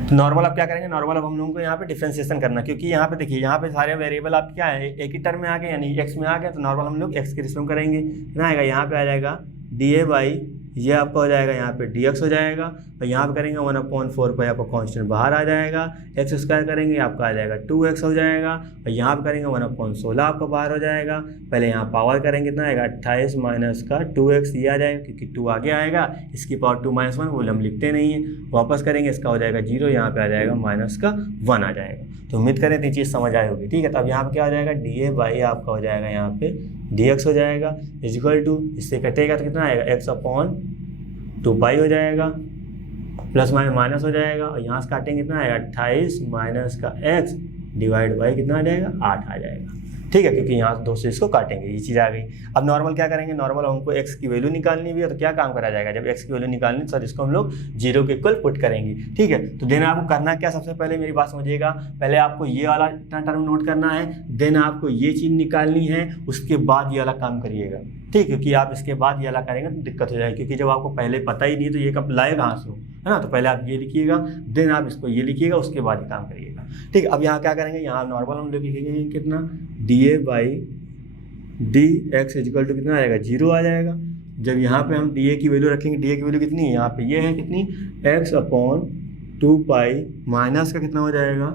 तो नॉर्मल आप क्या करेंगे, नॉर्मल अब हम लोगों को यहाँ पे डिफरेंशिएशन करना, क्योंकि यहाँ पे देखिए यहाँ पे सारे वेरिएबल आप क्या है एक ही टर्म में आ गए, यानी एक्स में आ गया, तो नॉर्मल हम लोग एक्स के रिस्पेक्ट में करेंगे। कितना आएगा, यहाँ पे आ जाएगा डी ए बाई, ये आपका हो जाएगा यहाँ पे डी एक्स हो जाएगा, और यहाँ पे करेंगे 1/4 पर आपका कांस्टेंट बाहर आ जाएगा, एक्स स्क्वायर करेंगे आपका आ जाएगा 2x हो जाएगा, और यहाँ पे करेंगे 1/16 आपका बाहर हो जाएगा। पहले यहाँ पावर करेंगे कितना आएगा 28 माइनस का 2x, ये आ जाएगा क्योंकि 2 आगे आएगा, इसकी पावर 2 - 1 वो हम लिखते नहीं है, वापस करेंगे इसका हो जाएगा 0, यहाँ पे आ जाएगा माइनस का 1 आ जाएगा। तो उम्मीद करें तो ये चीज़ समझ आई होगी, ठीक है। तब यहाँ पे क्या हो जाएगा डी ए बाई आपका हो जाएगा यहाँ पे डी एक्स हो जाएगा, इक्वल टू इससे कटेगा तो कितना आएगा एक्स अपॉन 2 पाई हो जाएगा, प्लस माइनस हो जाएगा, और यहाँ से काटेंगे कितना आएगा 28 माइनस का एक्स डिवाइड बाई कितना आ जाएगा 8 आ जाएगा, ठीक है, क्योंकि यहाँ से 2 से इसको काटेंगे, ये चीज़ आ गई। अब नॉर्मल क्या करेंगे, नॉर्मल हमको एक्स की वैल्यू निकालनी भी है, तो क्या काम करा जाएगा, जब एक्स की वैल्यू निकालनी सर इसको हम लोग 0 के इक्वल पुट करेंगे, ठीक है। तो देन आपको करना क्या, सबसे पहले मेरी बात समझिएगा, पहले आपको ये वाला इतना टर्म नोट करना है, देन आपको ये चीज़ निकालनी है, उसके बाद ये वाला काम करिएगा, ठीक, क्योंकि आप इसके बाद ये वाला करेंगे तो दिक्कत हो जाएगी, क्योंकि जब आपको पहले पता ही नहीं है तो ये कब लाए कहाँ से हो, है ना। तो पहले आप ये लिखिएगा, देन आप इसको ये लिखिएगा, उसके बाद ही काम करिएगा, ठीक। अब यहाँ क्या करेंगे, यहाँ नॉर्मल हम लोग लिखेंगे कितना D A by D X equal to कितना आएगा 0 आ जाएगा। जब यहाँ पे हम डी ए की वैल्यू रखेंगे, डी ए की वैल्यू कितनी है, यहाँ पे ये है कितनी एक्स अपॉन 2 पाई माइनस का कितना हो जाएगा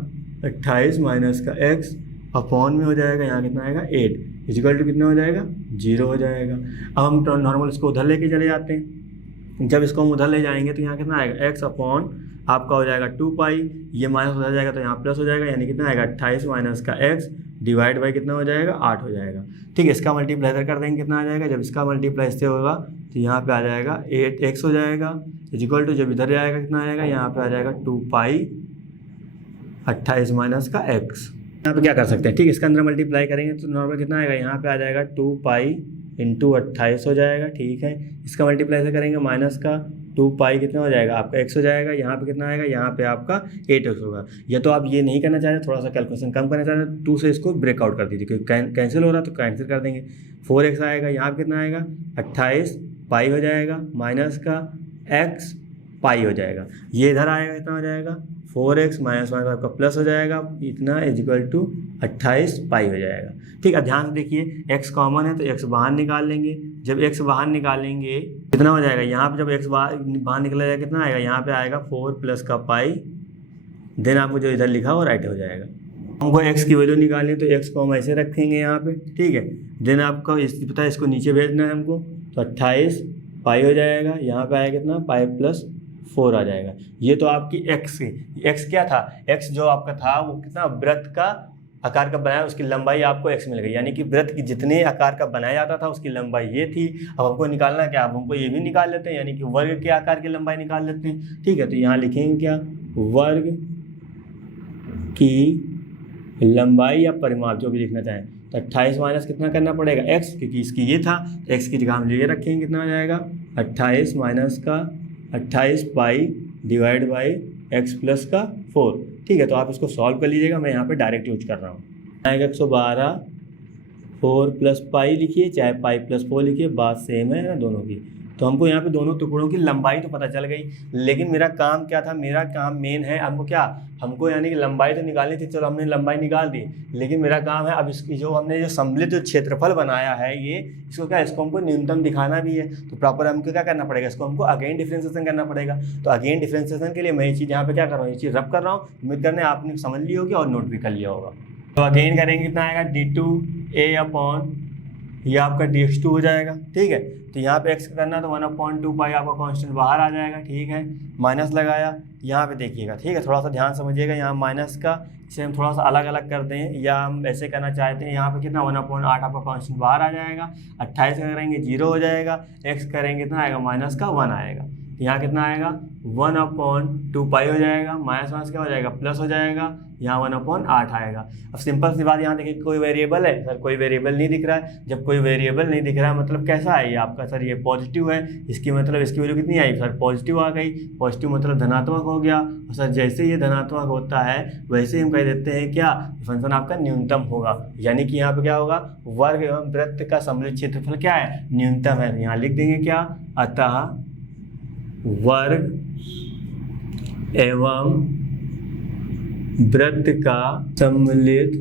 28 माइनस का एक्स अपॉन में हो जाएगा यहाँ कितना आएगा 8 इक्वल टू कितना हो जाएगा 0 हो जाएगा। अब हम नॉर्मल इसको उधर लेके चले जाते हैं, जब इसको हम उधर ले जाएंगे तो यहाँ कितना आएगा एक्स अपॉन आपका हो जाएगा 2 पाई, ये माइनस हो जाएगा तो यहाँ प्लस हो जाएगा, यानी कितना आएगा 28 माइनस का एक्स डिवाइड बाई कितना हो जाएगा 8 हो जाएगा, ठीक है। इसका मल्टीप्लाई इधर कर देंगे कितना आ जाएगा, जब इसका मल्टीप्लाई इससे होगा तो यहाँ पे आ जाएगा 8x हो जाएगा इक्वल टू, जब इधर जाएगा कितना आएगा यहाँ पे आ जाएगा 2 पाई 28 माइनस का x। यहाँ पे क्या कर सकते हैं, ठीक, इसके अंदर मल्टीप्लाई करेंगे तो नॉर्मल कितना आएगा, यहाँ पे आ जाएगा 2 पाई इंटू 28 हो जाएगा, ठीक है। इसका मल्टीप्लाई से करेंगे माइनस का 2 पाई कितना हो जाएगा आपका x हो जाएगा, यहाँ पे कितना आएगा, यहाँ पे आपका 8x होगा। या तो आप ये नहीं करना चाह रहे, थोड़ा सा कैलकुलेशन कम करना चाह रहे, 2 से इसको ब्रेकआउट कर दीजिए, क्योंकि कैंसिल हो रहा तो कैंसिल कर देंगे। 4x आएगा, यहाँ पे कितना आएगा 28 पाई हो जाएगा माइनस का x पाई हो जाएगा, ये इधर आएगा कितना हो जाएगा 4x माइनस आपका प्लस हो जाएगा इतना इक्वल टू 28 पाई हो जाएगा, ठीक है। ध्यान से देखिए x कॉमन है तो x बाहर निकाल लेंगे, जब x बाहर निकालेंगे कितना हो जाएगा, यहाँ पे जब x बाहर निकला जाएगा कितना आएगा, यहाँ पे आएगा 4 प्लस का पाई, देन आपको जो इधर लिखा हो राइट हो जाएगा। हमको x की वैल्यू निकालनी है तो x को हम ऐसे रखेंगे यहाँ पे, ठीक है। देन आपको पता है इसको नीचे भेजना है हमको, तो 28 पाई हो जाएगा, यहाँ पे आएगा कितना पाई प्लस 4 आ जाएगा। ये तो आपकी x क्या था, x जो आपका था वो कितना वृत्त का आकार का बनाया, उसकी लंबाई आपको x मिल गई, यानी कि वृत्त की जितने आकार का बनाया जाता था उसकी लंबाई ये थी। अब हमको निकालना क्या, अब हमको ये भी निकाल लेते हैं, यानी कि वर्ग के आकार की लंबाई निकाल लेते हैं, ठीक है। तो यहाँ लिखेंगे क्या, वर्ग की लंबाई या परिमाप जो भी लिखना चाहें, तो 28 माइनस कितना करना पड़ेगा x, क्योंकि इसकी ये था, x की जगह हम ये रखेंगे कितना हो जाएगा 28 माइनस का 28 pi divide by x plus का 4, ठीक है। तो आप इसको सॉल्व कर लीजिएगा, मैं यहाँ पे डायरेक्ट यूज कर रहा हूँ। आएगा 112 4 प्लस पाई लिखिए, चाहे पाई प्लस 4 लिखिए, बात सेम है ना दोनों की। तो हमको यहाँ पे दोनों टुकड़ों की लंबाई तो पता चल गई, लेकिन मेरा काम क्या था, मेरा काम मेन है हमको क्या, हमको यानी कि लंबाई तो निकालनी थी, चलो हमने लंबाई निकाल दी, लेकिन मेरा काम है अब इसकी जो हमने जो सम्मिलित जो क्षेत्रफल बनाया है ये, इसको क्या, इसको हमको न्यूनतम दिखाना भी है, तो प्रॉपर हमको क्या करना पड़ेगा, इसको हमको अगेन डिफरेंशिएशन करना पड़ेगा। तो अगेन डिफरेंशिएशन के लिए मैं ये चीज़ यहाँ पे क्या कर रहा हूँ, ये चीज़ रब कर रहा हूँ, उम्मीद करने आपने समझ ली होगी और नोट भी कर लिया होगा। तो अगेन करेंगे कितना आएगा D2 A अपॉन ये आपका dx2 हो जाएगा, ठीक है। तो यहाँ पे x करना तो 1/2 पाई आपका कांस्टेंट बाहर आ जाएगा, ठीक है। माइनस लगाया, यहाँ पे देखिएगा, ठीक है, थोड़ा सा ध्यान समझिएगा, यहाँ माइनस का इसे हम थोड़ा सा अलग अलग कर दें, या हम ऐसे करना चाहते हैं, यहाँ पे कितना 1/8 आपका कांस्टेंट बाहर आ जाएगा, 28 का करेंगे 0 हो जाएगा, x करेंगे कितना आएगा माइनस का 1 आएगा, यहाँ कितना आएगा 1/2 पाई हो जाएगा, माइनस माइनस क्या हो जाएगा प्लस हो जाएगा, यहाँ 1/8 आएगा। अब सिंपल सी बात, यहाँ देखिए कोई वेरिएबल है सर, कोई वेरिएबल नहीं दिख रहा है। जब कोई वेरिएबल नहीं दिख रहा है मतलब कैसा है ये आपका सर, ये पॉजिटिव है, इसकी मतलब इसकी वैल्यू कितनी आई सर, पॉजिटिव आ गई। पॉजिटिव मतलब धनात्मक हो गया, और सर जैसे ये धनात्मक होता है वैसे हम कह देते हैं क्या, फंक्शन आपका न्यूनतम होगा, यानी कि यहाँ पे क्या होगा, वर्ग एवं वृत्त का सम्मिलित क्षेत्रफल क्या है, न्यूनतम है। यहाँ लिख देंगे क्या, अतः वर्ग एवं वृत्त का सम्मिलित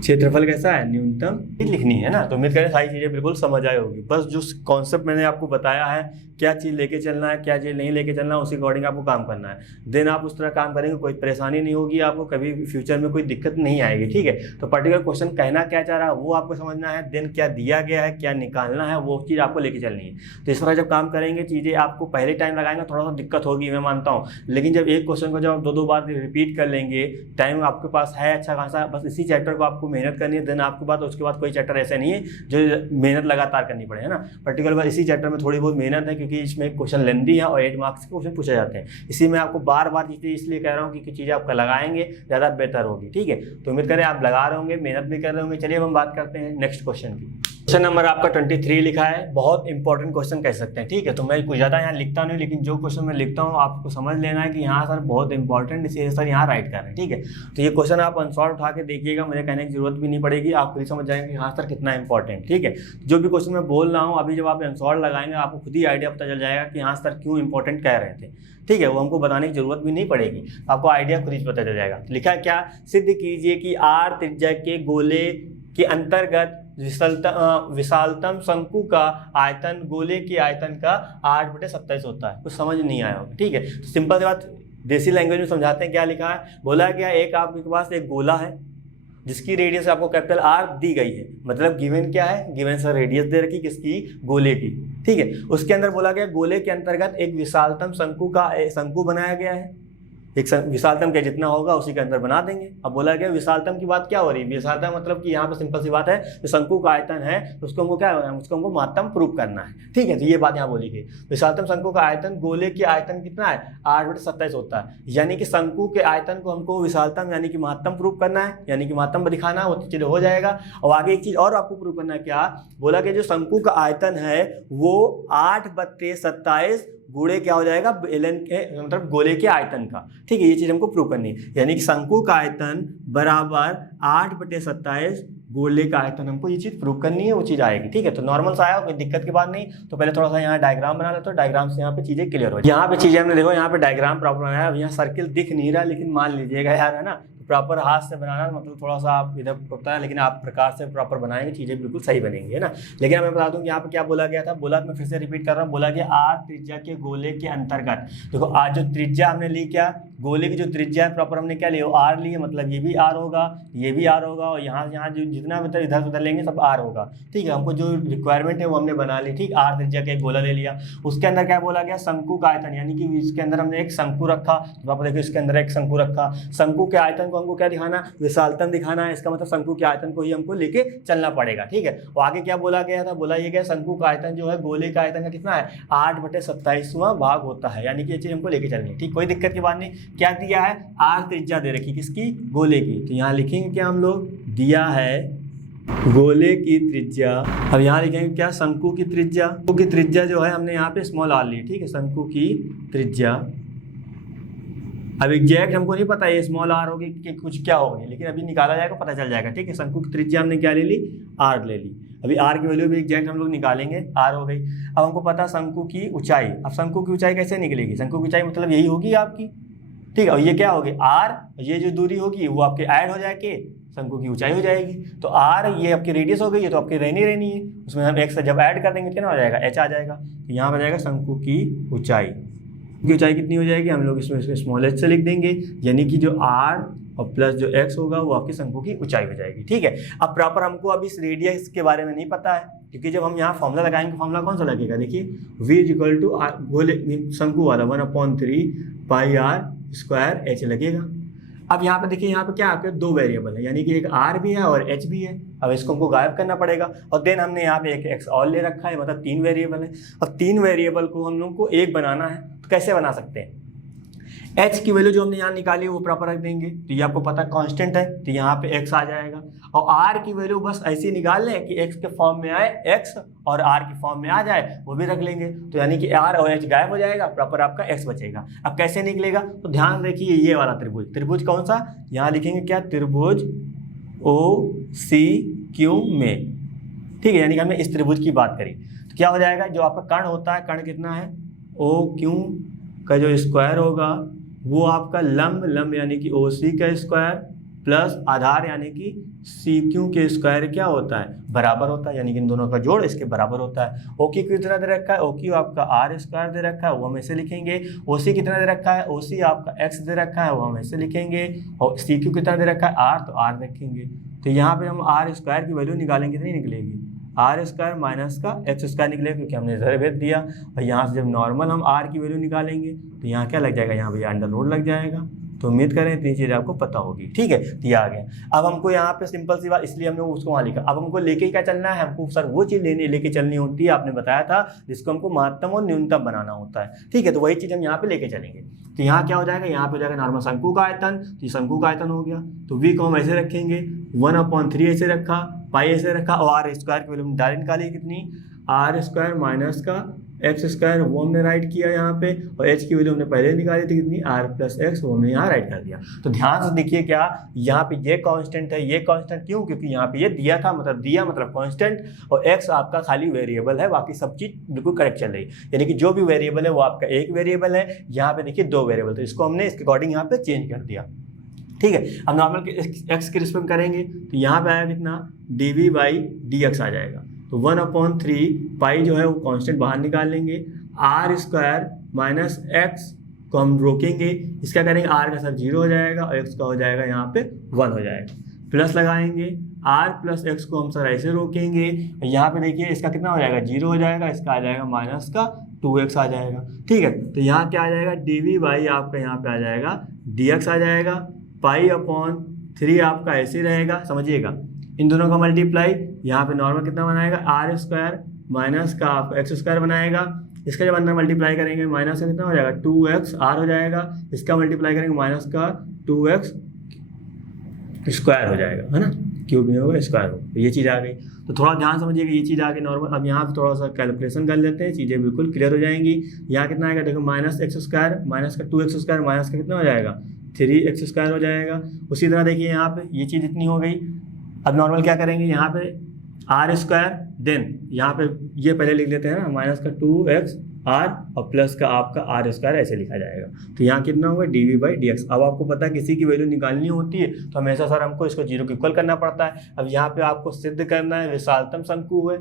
क्षेत्रफल कैसा है, न्यूनतम, लिखनी है ना। तो उम्मीद करें सारी चीज़ें बिल्कुल समझ आई होगी। बस जो कॉन्सेप्ट मैंने आपको बताया है, क्या चीज़ लेके चलना है, क्या चीज़ नहीं लेके चलना है, उसी अकॉर्डिंग आपको काम करना है। देन आप उस तरह काम करेंगे, कोई परेशानी नहीं होगी आपको, कभी फ्यूचर में कोई दिक्कत नहीं आएगी, ठीक है। तो पर्टिकुलर क्वेश्चन कहना क्या चाह रहा है वो आपको समझना है, देन क्या दिया गया है, क्या निकालना है, वो चीज़ आपको लेके चलनी है। तो इस तरह जब काम करेंगे, चीज़ें आपको पहले टाइम लगाएंगे थोड़ा सा दिक्कत होगी, मैं मानता हूँ, लेकिन जब एक क्वेश्चन को जब आप 2-2 बार रिपीट कर लेंगे, टाइम आपके पास है अच्छा खासा, बस इसी चैप्टर को आपको मेहनत करनी है। देन आपके बाद उसके बाद कोई चैप्टर ऐसा नहीं है जो मेहनत लगातार करनी पड़े, है ना। पर्टिकुलर बार इसी चैप्टर में थोड़ी बहुत मेहनत है, क्योंकि इसमें क्वेश्चन लेंदी है और 8 मार्क्स के क्वेश्चन पूछे जाते हैं। इसी में आपको बार बार चीज़ें इसलिए कह रहा हूँ कि चीज़ें आपका लगाएंगे ज़्यादा बेहतर होगी, ठीक है। तो उम्मीद करें आप लगा रहे होंगे, मेहनत भी कर रहे होंगे। चलिए अब हम बात करते हैं नेक्स्ट क्वेश्चन की। क्वेश्चन नंबर आपका 23 लिखा है, बहुत इंपॉर्टेंट क्वेश्चन कह सकते हैं, ठीक है। तो मैं कुछ ज़्यादा यहाँ लिखता नहीं, लेकिन जो क्वेश्चन मैं लिखता हूँ आपको समझ लेना है कि यहाँ सर बहुत इंपॉर्टेंट, इसलिए सर यहाँ राइट कर रहे हैं, ठीक है। तो ये क्वेश्चन आप आंसर उठा के देखिएगा, मुझे कहने की जरूरत भी नहीं पड़ेगी, आप खुद ही समझ जाएंगे यहाँ सर कितना इंपॉर्टेंट, ठीक है। जो भी क्वेश्चन मैं बोल रहा हूँ अभी, जब आप आंसर लगाएंगे आपको खुद ही आइडिया पता चल जाएगा कि यहाँ सर क्यों इंपॉर्टेंट कह रहे थे, ठीक है। वो हमको बताने की जरूरत भी नहीं पड़ेगी, आपको आइडिया खुद ही पता चल जाएगा। लिखा है क्या, सिद्ध कीजिए कि आर त्रिज्या के गोले के अंतर्गत विशालतम शंकु का आयतन गोले के आयतन का 8/27 होता है। कुछ समझ नहीं आया होगा, ठीक है। तो सिंपल सी बात देसी लैंग्वेज में समझाते हैं। क्या लिखा है, बोला गया एक आपके पास एक गोला है जिसकी रेडियस आपको कैपिटल आर दी गई है, मतलब गिवन क्या है, गिवन सर रेडियस दे रखी किसकी, गोले की, ठीक है। उसके अंदर बोला गया गोले के अंतर्गत एक विशालतम शंकु का शंकु बनाया गया है, एक विशालतम के जितना होगा उसी के अंदर बना देंगे। अब बोला गया विशालतम की बात क्या हो रही है, विशालतम मतलब कि यहाँ पे सिंपल सी बात है, जो शंकु का आयतन है उसको हमको क्या है, उसको हमको महत्तम प्रूव करना है, ठीक है। तो ये बात यहाँ बोली गई, विशालतम शंकु का आयतन गोले के आयतन कितना है, 8/27 होता है। यानी कि शंकु के आयतन को हमको विशालतम यानी कि महत्तम प्रूव करना है, यानी कि महत्तम दिखाना है, वो चीज़ हो जाएगा। और आगे एक चीज़ और आपको प्रूव करना है, क्या बोला कि जो शंकु का आयतन है वो 8/27 गुणे क्या हो जाएगा, बेलन के मतलब गोले के आयतन का, ठीक है। ये चीज़ हमको प्रूव करनी है, यानी कि शंकु का आयतन बराबर 8/27 गोले का आयतन, हमको ये चीज़ प्रूव करनी है, वो चीज़ आएगी, ठीक है। तो नॉर्मल सा आया, कोई दिक्कत की बात नहीं। तो पहले थोड़ा सा यहाँ डायग्राम बना लेते हो, डायग्राम से यहाँ पे चीज़ें क्लियर हो जाए। यहाँ पे चीज़ें हमने देखो, यहाँ पे डायग्राम प्रॉपर बनाया है, यहाँ सर्किल दिख नहीं रहा, लेकिन मान लीजिएगा यार, है ना, प्रॉपर हाथ से बनाना मतलब थोड़ा सा आप इधर पड़ता है, लेकिन आप प्रकार से प्रॉपर बनाएंगे चीज़ें बिल्कुल सही बनेंगी, है ना। लेकिन मैं बता दूं कि यहाँ पे क्या बोला गया था, बोला मैं फिर से रिपीट कर रहा हूँ, बोला गया आर त्रिज्या के गोले के अंतर्गत। देखो आज जो त्रिज्या हमने ली, क्या गोले की जो त्रिज्या है प्रॉपर हमने क्या लिया, आर ली है, मतलब ये भी आर होगा, ये भी आर होगा, और यहाँ जो जितना मतलब इधर उधर लेंगे सब आर होगा, ठीक है। हमको जो रिक्वायरमेंट है वो हमने बना ली, ठीक। आर त्रिज्या का एक गोला ले लिया, उसके अंदर क्या बोला गया, शंकु का आयतन, यानी कि इसके अंदर हमने एक शंकु रखा, तो आप देखिए इसके अंदर एक शंकु रखा, शंकु के आयतन को हमको क्या दिखाना, विशालतम दिखाना है, इसका मतलब शंकु के आयतन को ही हमको लेके चलना पड़ेगा, ठीक है। और आगे क्या बोला गया था, बोला ये गया शंकु का आयतन जो है गोले का आयतन का कितना है, 8/27वां भाग होता है, यानी कि ये चीज हमको लेके चलनी है, ठीक। कोई दिक्कत की बात नहीं। क्या दिया है, आर त्रिज्या दे रखी, किसकी, गोले की। तो यहाँ लिखेंगे क्या हम लोग, दिया है गोले की त्रिज्या। अब यहाँ लिखेंगे क्या, शंकु की त्रिज्या। शंकु की त्रिज्या जो है हमने यहाँ पे स्मॉल आर ली, ठीक है, शंकु की त्रिज्या। अब एग्जैक्ट हमको नहीं पता ये स्मॉल आर होगी कि कुछ क्या होगी, लेकिन अभी निकाला जाएगा, पता चल जाएगा, ठीक है। शंकु की त्रिज्या हमने क्या ले ली, आर ले ली। अभी आर की वैल्यू भी एग्जैक्ट हम लोग निकालेंगे, आर हो गई। अब हमको पता शंकु की ऊंचाई। अब शंकु की ऊंचाई कैसे निकलेगी, शंकु की ऊंचाई मतलब यही होगी आपकी, ठीक है। और ये क्या होगी, आर, ये जो दूरी होगी वो आपके ऐड हो जाके शंकु की ऊंचाई हो जाएगी। तो आर ये आपकी रेडियस हो गई, ये तो आपकी रहनी है, उसमें हम एक्स जब ऐड कर देंगे कितना हो जाएगा, एच आ जाएगा। तो यहाँ आ जाएगा शंकु की ऊंचाई, की ऊंचाई कितनी हो जाएगी, हम लोग इसमें स्मॉल h से लिख देंगे, यानी कि जो r और प्लस जो x होगा वो आपकी शंकु की ऊंचाई हो जाएगी। ठीक है, अब प्रॉपर हमको अभी इस रेडियस के बारे में नहीं पता है, क्योंकि जब हम यहाँ फॉर्मूला लगाएंगे, फॉर्मूला कौन सा लगेगा, देखिए v इक्वल टू गोले शंकु वाला 1/3 पाई r स्क्वायर h लगेगा। अब यहाँ पे देखिए, यहाँ पे क्या आपके दो वेरिएबल है, यानी कि एक r भी है और h भी है। अब इसको हमको गायब करना पड़ेगा, और देन हमने यहाँ पे एक x और ले रखा है, मतलब 3 वेरिएबल है। अब 3 वेरिएबल को हम लोग को एक बनाना है, तो कैसे बना सकते हैं, h की वैल्यू जो हमने यहाँ निकाली वो प्रॉपर रख देंगे, तो ये आपको पता कांस्टेंट है, तो यहाँ पे x आ जाएगा। और r की वैल्यू बस ऐसे निकाल लें कि x के फॉर्म में आए x और r के फॉर्म में आ जाए, वो भी रख लेंगे, तो यानी कि r और h गायब हो जाएगा, प्रॉपर आपका x बचेगा। अब कैसे निकलेगा, तो ध्यान देखिए, ये वाला त्रिभुज, त्रिभुज कौन सा, यहाँ लिखेंगे क्या, त्रिभुज OCQ में। ठीक है, यानी कि हमने इस त्रिभुज की बात करी, तो क्या हो जाएगा, जो आपका कर्ण होता है, कर्ण कितना है, OQ का जो स्क्वायर होगा वो आपका लंब यानी कि OC का स्क्वायर प्लस आधार यानी कि CQ के स्क्वायर क्या होता है, बराबर होता है, यानी कि इन दोनों का जोड़ इसके बराबर होता है। OQ कितना दे रखा है, OQ आपका r स्क्वायर दे रखा है, वो हम ऐसे लिखेंगे। OC कितना दे रखा है, OC आपका x दे रखा है, वो हम ऐसे लिखेंगे। और CQ कितना दे रखा है, r, तो r रखेंगे। तो यहाँ पे हम r स्क्वायर की वैल्यू निकालेंगे, कितनी निकलेगी, r स्क्वायर माइनस का x स्क्वायर निकलेगा, क्योंकि हमने इधर भेज दिया। और यहाँ से जब नॉर्मल हम r की वैल्यू निकालेंगे, तो यहाँ क्या लग जाएगा, यहाँ भैया अंडर रूट लग जाएगा। तो उम्मीद करें इतनी चीज़ें आपको पता होगी। ठीक है, तो ये आ गया। अब हमको यहाँ पे सिंपल सी बात, इसलिए हमने उसको वहाँ लिखा। अब हमको लेके क्या चलना है, हमको सर वो चीज़ लेके चलनी होती है, आपने बताया था, जिसको हमको महत्तम और न्यूनतम बनाना होता है। ठीक है, तो वही चीज़ हम यहाँ पे लेके चलेंगे। तो यहाँ क्या हो जाएगा, यहाँ पे हो जाएगा नॉर्मल शंकु का आयतन, तो ये शंकु का आयतन हो गया। तो v को हम ऐसे रखेंगे, 1/3 ऐसे रखा, पाई ऐसे रखा, और r स्क्वायर की वैल्यू डायरेक्ट निकाली कितनी, r स्क्वायर माइनस का x स्क्वायर, वो हमने राइट किया यहाँ पे, और h की वैल्यू हमने पहले निकाली थी कितनी, r प्लस x, वो हमने यहाँ राइट कर दिया। तो ध्यान से देखिए, क्या यहाँ पे ये कांस्टेंट है, ये कांस्टेंट क्यों, क्योंकि यहाँ पे ये दिया था, मतलब दिया मतलब कांस्टेंट, और x आपका खाली वेरिएबल है, बाकी सब चीज़ बिल्कुल करेक्ट चल रही है। यानी कि जो भी वेरिएबल है वो आपका एक वेरिएबल है, यहाँ पे देखिए 2 वेरिएबल, तो इसको हमने इसके अकॉर्डिंग यहाँ पे चेंज कर दिया। ठीक है, अब नॉर्मल x के रिस्पेक्ट करेंगे, तो यहाँ पे आएगा कितना, dv/dx आ जाएगा। तो 1/3 पाई जो है वो कांस्टेंट बाहर निकाल लेंगे, r स्क्वायर माइनस x को हम रोकेंगे, इसका करेंगे r का सर 0 हो जाएगा, और x का हो जाएगा यहाँ पे 1 हो जाएगा। प्लस लगाएंगे, r प्लस x को हम सर ऐसे रोकेंगे, यहाँ पे देखिए इसका कितना हो जाएगा, 0 हो जाएगा, इसका आ जाएगा माइनस का 2x आ जाएगा। ठीक है, तो यहाँ क्या आ जाएगा, dv/ आपका यहाँ पे आ जाएगा dx आ जाएगा, पाई/3 आपका ऐसे रहेगा, समझिएगा इन दोनों का मल्टीप्लाई, यहाँ पे नॉर्मल कितना बनाएगा, r स्क्वायर माइनस का आपका x स्क्वायर बनाएगा, इसका जब अंदर मल्टीप्लाई करेंगे माइनस का कितना हो जाएगा, 2x r हो जाएगा, इसका मल्टीप्लाई करेंगे माइनस का 2x स्क्वायर हो जाएगा, है ना, क्यूब नहीं होगा स्क्वायर होगा। तो ये चीज़ आ गई, तो थोड़ा ध्यान समझिएगा, ये चीज़ आ गई नॉर्मल। अब यहाँ पे थोड़ा सा कैलकुलेशन कर लेते हैं, चीज़ें बिल्कुल क्लियर हो जाएंगी। यहाँ कितना आएगा, देखो माइनस x स्क्वायर माइनस का 2x स्क्वायर माइनस का कितना हो जाएगा, 3x स्क्वायर हो जाएगा। उसी तरह देखिए यहाँ पे ये चीज़ इतनी हो गई। अब नॉर्मल क्या करेंगे, यहाँ पे r स्क्वायर, देन यहाँ पे ये पहले लिख लेते हैं ना, माइनस का 2x r और प्लस का आपका r स्क्वायर ऐसे लिखा जाएगा। तो यहाँ कितना होगा, dv/dx। अब आपको पता है किसी की वैल्यू निकालनी होती है तो हमेशा सर हमको इसको 0 के इक्वल करना पड़ता है। अब यहाँ पे आपको सिद्ध करना है, विशालतम शंकु है,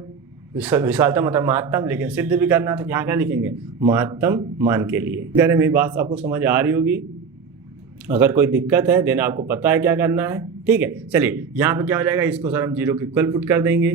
विशालतम मतलब महत्तम, लेकिन सिद्ध भी करना है, तो यहाँ क्या लिखेंगे, महत्तम मान के लिए। कह रहे मेरी बात आपको समझ आ रही होगी, अगर कोई दिक्कत है देन आपको पता है क्या करना है। ठीक है, चलिए यहाँ पे क्या हो जाएगा, इसको सर हम 0 के इक्वल पुट कर देंगे।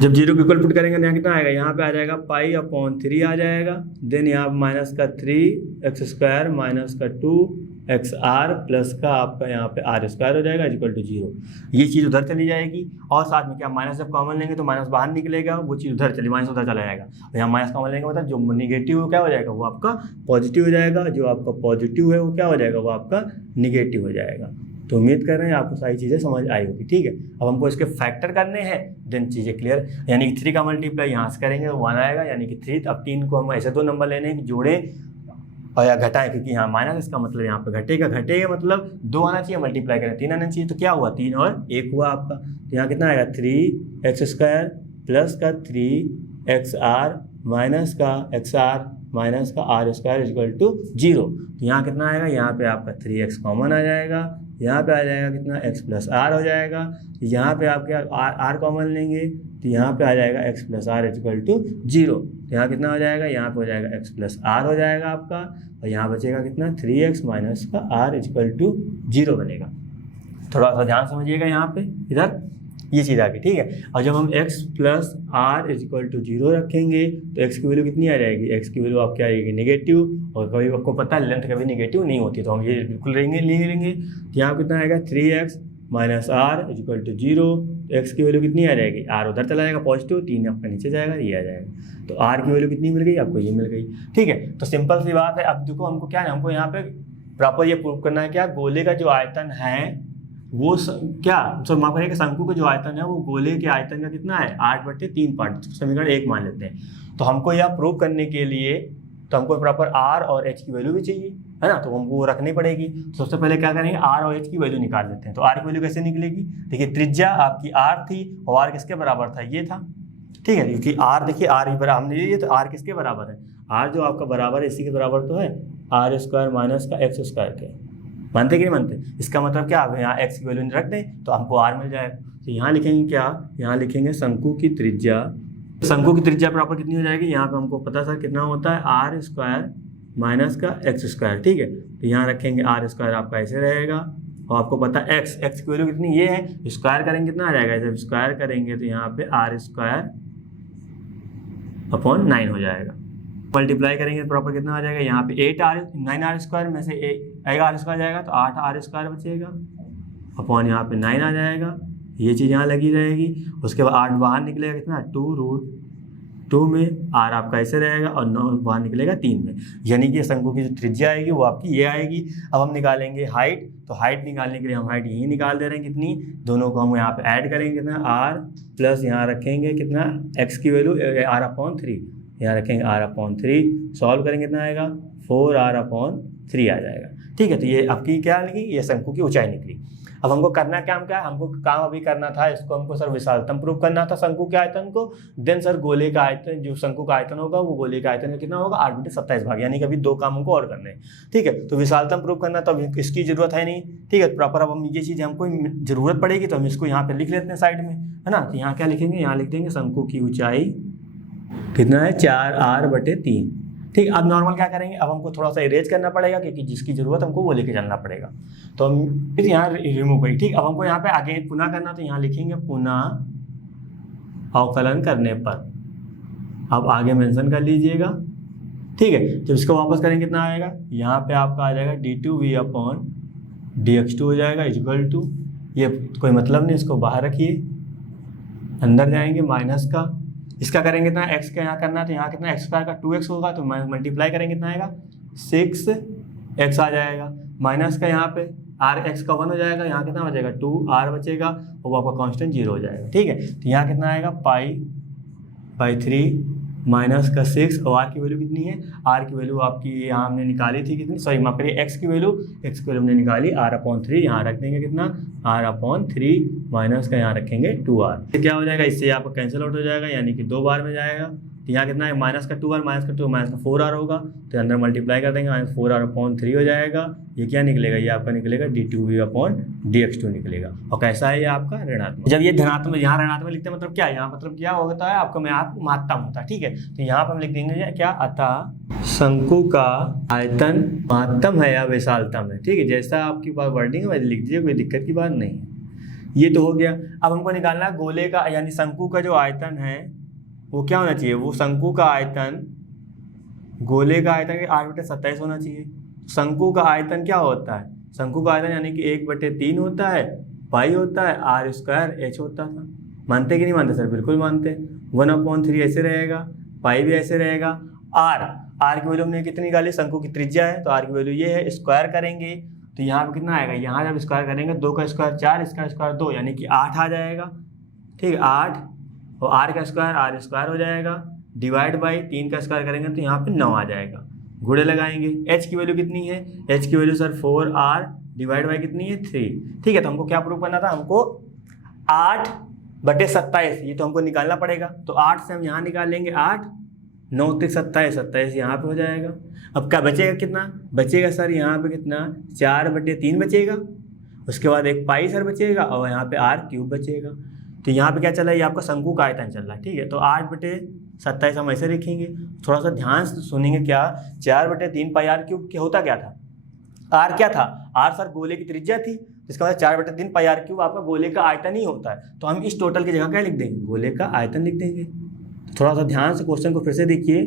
जब 0 के इक्वल पुट करेंगे तो यहाँ कितना आएगा, यहाँ पे आ जाएगा पाई/3 आ जाएगा, देन यहाँ माइनस का 3x स्क्वायर माइनस का 2xr प्लस का आपका यहाँ पे r स्क्वायर हो जाएगा इक्वल टू 0। ये चीज़ उधर चली जाएगी, और साथ में क्या माइनस जब कॉमन लेंगे तो माइनस बाहर निकलेगा, वो चीज़ उधर चली, माइनस उधर चला जाएगा। और यहाँ माइनस कॉमन लेंगे मतलब जो निगेटिव हो क्या हो जाएगा, वो आपका पॉजिटिव हो जाएगा, जो आपका पॉजिटिव है वो क्या हो जाएगा, वो आपका निगेटिव हो जाएगा। तो उम्मीद कर रहे हैं आपको सारी चीज़ें समझ आई होगी। ठीक है, अब हमको इसके फैक्टर करने हैं, देन चीज़ें क्लियर, यानी कि 3 का मल्टीप्लाई यहाँ से करेंगे तो 1 आएगा, यानी कि 3। अब 3 को हम ऐसे 2 नंबर लेने हैं कि जोड़ें और या घटाएं, क्योंकि यहाँ माइनस, इसका मतलब यहाँ पे घटेगा, घटेगा मतलब 2 आना चाहिए, मल्टीप्लाई करें 3 आना चाहिए, तो क्या हुआ 3 और 1 हुआ आपका। तो यहाँ कितना आएगा, 3x स्क्वायर प्लस का 3xr माइनस का xr माइनस का r स्क्वायर इक्वल टू 0। तो यहाँ कितना आएगा, यहाँ पे आपका 3x कॉमन आ जाएगा, यहाँ पे आ जाएगा कितना x प्लस आर हो जाएगा। यहाँ पे आप क्या आर कॉमन लेंगे तो यहाँ पे आ जाएगा x plus R equal to 0। यहाँ कितना हो जाएगा, यहाँ पे हो जाएगा x प्लस आर हो जाएगा आपका, और यहाँ बचेगा कितना 3x माइनस का आर इक्वल टू 0 बनेगा। थोड़ा सा ध्यान समझिएगा यहाँ पे, इधर ये चीज़ आ गई, ठीक है। और जब हम x plus R equal to 0 रखेंगे तो x की वैल्यू कितनी आ जाएगी, x की वैल्यू आपकी आएगी नेगेटिव, और कभी आपको पता है लेंथ कभी नेगेटिव नहीं होती, तो हम ये बिल्कुल लेंगे। तो यहाँ कितना आएगा 3x minus are equal to 0। तो x की वैल्यू कितनी आ जाएगी, r उधर चला जाएगा पॉजिटिव, 3 आपका नीचे जाएगा, ये आ जाएगा। तो r की वैल्यू कितनी मिल गई आपको, ये मिल गई, ठीक है। तो सिंपल सी बात है। अब देखो हमको क्या है, हमको यहाँ पे प्रॉपर ये प्रूव करना है क्या, गोले का जो आयतन है वो क्या माफ करिए कि शंकु का जो आयतन है वो गोले के आयतन का कितना है 8/3 पार्ट, समीकरण 1 मान लेते हैं। तो हमको यह प्रूव करने के लिए तो हमको प्रॉपर r और h की वैल्यू भी चाहिए, है ना, तो हमको वो रखनी पड़ेगी। तो सबसे पहले क्या करेंगे, r और h की वैल्यू निकाल लेते हैं। तो r की वैल्यू कैसे निकलेगी, देखिए त्रिज्या आपकी r थी और r किसके बराबर था, ये था, ठीक है। क्योंकि r देखिए r ही बराबर हमने लिए, तो r किसके बराबर है, r जो आपका बराबर है इसी के बराबर तो है r स्क्वायर माइनस का x स्क्वायर के। मानते कि नहीं मानते, इसका मतलब क्या, अब यहाँ x की वैल्यू रख दें तो हमको r मिल जाएगा। तो यहाँ लिखेंगे क्या, यहाँ लिखेंगे शंकु की त्रिज्या, शंकु की त्रिज्या प्रॉपर कितनी हो जाएगी, यहाँ पे हमको पता सर कितना होता है r स्क्वायर माइनस का x स्क्वायर, ठीक है। तो यहाँ रखेंगे r स्क्वायर आपका ऐसे रहेगा, और आपको पता है x की वैल्यू कितनी ये है, स्क्वायर करेंगे कितना आ जाएगा, जब स्क्वायर करेंगे तो यहाँ पे r स्क्वायर अपॉन 9 हो जाएगा। मल्टीप्लाई करेंगे तो प्रॉपर कितना आ जाएगा, यहाँ पे 9r स्क्वायर में से एक r स्क्वायर जाएगा तो 8r स्क्वायर बचेगा, अपॉन यहाँ पे 9 आ जाएगा, ये चीज़ यहाँ लगी रहेगी। उसके बाद 8 बाहर निकलेगा कितना 2√2 में, r आपका ऐसे रहेगा, और 9 बाहर निकलेगा 3 में, यानी कि शंकु की जो त्रिज्या आएगी वो आपकी ये आएगी। अब हम निकालेंगे हाइट, तो हाइट निकालने के लिए हम हाइट यही निकाल दे रहे हैं कितनी, दोनों को हम यहाँ पे ऐड करेंगे कितना r प्लस यहाँ रखेंगे कितना x की वैल्यू r/3, यहाँ रखेंगे r/3, सॉल्व करेंगे कितना आएगा 4r/3 आ जाएगा, ठीक है। तो ये आपकी क्या निकली, ये शंकु की ऊंचाई निकली। अब हमको करना क्या हमको काम अभी करना था, इसको हमको सर विशालतम प्रूव करना था शंकु के आयतन को, देन सर गोले का आयतन, जो शंकु का आयतन होगा वो गोले का आयतन का कितना होगा 8/27 भाग, यानी कि अभी 2 काम हमको और करने हैं, ठीक है। तो विशालतम प्रूव करना तो अभी इसकी जरूरत है नहीं, ठीक है। प्रॉपर अब हम ये चीज़ हमको जरूरत पड़ेगी तो हम इसको यहाँ पे लिख लेते हैं साइड में, है ना। तो यहाँ क्या लिखेंगे, यहाँ लिख देंगे शंकु की ऊंचाई कितना है 4r/3, ठीक। अब नॉर्मल क्या करेंगे, अब हमको थोड़ा सा इरेज करना पड़ेगा क्योंकि जिसकी जरूरत हमको वो लेके चलना पड़ेगा, तो हम फिर यहाँ रिमूव करें, ठीक। अब हमको यहाँ पे आगे पुनः करना, तो यहाँ लिखेंगे पुनः अवकलन करने पर, अब आगे मेंशन कर लीजिएगा, ठीक है। जब इसको वापस करेंगे कितना आएगा, यहाँ पे आपका आ जाएगा d2v/dx2 हो जाएगा इक्वल टू, ये कोई मतलब नहीं, इसको बाहर रखिए, अंदर जाएंगे माइनस का, इसका करेंगे कितना x का यहाँ करना है, तो यहाँ कितना x स्क्वायर का 2x होगा, तो मल्टीप्लाई करेंगे कितना आएगा 6x आ जाएगा, माइनस का यहाँ पे r x का 1 हो जाएगा, यहाँ कितना बचेगा 2r बचेगा, और आपका कांस्टेंट 0 हो जाएगा, ठीक है। तो यहाँ कितना आएगा π/3 माइनस का 6, और r की वैल्यू कितनी है, r की वैल्यू आपकी यहाँ हमने निकाली थी कितनी, सॉरी माफ करिए x की वैल्यू हमने निकाली r/3, यहाँ रख देंगे कितना r/3 माइनस का यहाँ रखेंगे 2r, तो क्या हो जाएगा, इससे आपका कैंसिल आउट हो जाएगा, यानी कि 2 बार में जाएगा। तो यहाँ कितना है माइनस का 2r माइनस का 2 माइनस का 4r होगा, तो अंदर मल्टीप्लाई कर देंगे, 4r/3 हो जाएगा। ये क्या निकलेगा, ये आपका निकलेगा d2v/dx2 निकलेगा, और कैसा है ये आपका ऋणात्मक। जब ये धनात्मक, यहाँ ऋणात्मक लिखते हैं मतलब क्या, यहाँ मतलब क्या होता है आपका महत्तम होता है, ठीक है। तो यहाँ पर हम लिख देंगे क्या, अतः शंकु का आयतन महत्तम है या विशालतम है, ठीक है। जैसा आपकी बात वर्डिंग है वैसे लिख दीजिए, कोई दिक्कत की बात नहीं है। ये तो हो गया। अब हमको निकालना है गोले का यानी शंकु का जो आयतन है वो क्या होना चाहिए, वो शंकु का आयतन गोले का आयतन 8/27 होना चाहिए। शंकु का आयतन क्या होता है, शंकु का आयतन यानी कि 1/3 होता है, पाई होता है, r² h होता था। मानते कि नहीं मानते सर, बिल्कुल मानते। 1/3 ऐसे रहेगा, पाई भी ऐसे रहेगा। r की वैल्यू हमने कितनी निकाली, शंकु की त्रिज्या है तो r की वैल्यू ये है, स्क्वायर करेंगे तो यहाँ पे कितना आएगा, यहाँ जब स्क्वायर करेंगे 2 का स्क्वायर 4, इसका स्क्वायर 2 यानी कि 8 आ जाएगा, ठीक है 8, और r का स्क्वायर r² हो जाएगा, डिवाइड बाई 3 का स्क्वायर करेंगे तो यहाँ पे 9 आ जाएगा। गुणे लगाएंगे, h की वैल्यू कितनी है, h की value sir 4r divide by कितनी है 3, ठीक है। तो हमको क्या प्रूव करना था, हमको 8/27 ये तो हमको निकालना पड़ेगा। तो 8 से हम यहाँ निकाल लेंगे 8, 9 × 27, 27 यहाँ पे हो जाएगा। अब क्या बचेगा, कितना बचेगा सर, यहाँ पे कितना 4/3 बचेगा, उसके बाद एक पाई सर बचेगा और यहाँ पे आर क्यूब बचेगा। तो यहाँ पे क्या चल रहा है, ये आपका शंकु का आयतन चल रहा है, ठीक है। तो 8/27 हम ऐसे लिखेंगे। थोड़ा सा ध्यान से सुनेंगे, क्या 4/3 पाई आर क्यूब क्या होता, क्या था, आर क्या था, आर सर गोले की त्रिज्या थी, इसका मतलब 4/3 पाई आर क्यूब आपका गोले का आयतन ही होता है। तो हम इस टोटल की जगह क्या लिख देंगे, गोले का आयतन लिख देंगे। तो थोड़ा सा ध्यान से क्वेश्चन को फिर से देखिए,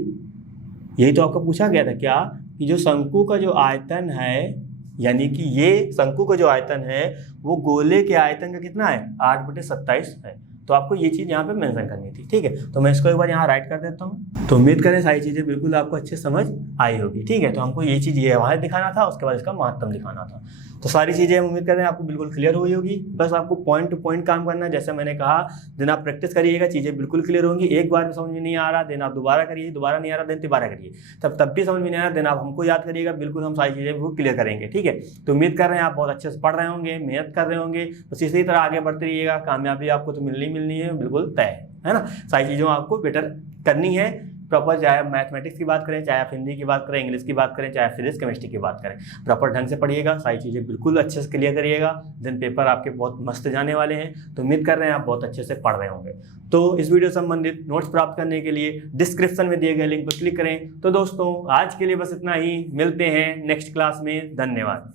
यही तो आपका पूछा गया था क्या, कि जो शंकु का जो आयतन है, यानी कि ये शंकु का जो आयतन है वो गोले के आयतन का कितना है, 8/27 है। तो आपको ये चीज़ यहाँ पे मेंशन करनी थी, ठीक है। तो मैं इसको एक बार यहाँ राइट कर देता हूँ। तो उम्मीद करें सारी चीज़ें बिल्कुल आपको अच्छे समझ आई होगी, ठीक है। तो हमको ये चीज़ ये वहाँ दिखाना था, उसके बाद इसका महत्तम दिखाना था। तो सारी चीज़ें हम उम्मीद कर रहे हैं आपको बिल्कुल क्लियर हुई होगी। बस आपको पॉइंट टू पॉइंट काम करना है, जैसे मैंने कहा, दिन आप प्रैक्टिस करिएगा, चीज़ें बिल्कुल क्लियर होंगी। एक बार में समझ में नहीं आ रहा, दिन आप दोबारा करिए, दोबारा नहीं आ रहा दिन दोबारा करिए, तब भी समझ में नहीं आ रहा, दिन आप हमको याद करिएगा, बिल्कुल हम सारी चीज़ें बिल्कुल क्लियर करेंगे, ठीक है। तो उम्मीद कर रहे हैं आप बहुत अच्छे से पढ़ रहे होंगे, मेहनत कर रहे होंगे। बस इसी तरह आगे बढ़ते रहिएगा, कामयाबी आपको तो मिलनी है, बिल्कुल तय है ना। सारी चीज़ों आपको बेटर करनी है प्रॉपर, चाहे आप मैथमेटिक्स की बात करें, चाहे आप हिंदी की बात करें, इंग्लिश की बात करें, चाहे फिजिक्स केमिस्ट्री की बात करें, प्रॉपर ढंग से पढ़िएगा, सारी चीज़ें बिल्कुल अच्छे से क्लियर करिएगा। दिन पेपर आपके बहुत मस्त जाने वाले हैं। तो उम्मीद कर रहे हैं आप बहुत अच्छे से पढ़ रहे होंगे। तो इस वीडियो संबंधित नोट्स प्राप्त करने के लिए डिस्क्रिप्शन में दिए गए लिंक पर क्लिक करें। तो दोस्तों आज के लिए बस इतना ही, मिलते हैं नेक्स्ट क्लास में, धन्यवाद।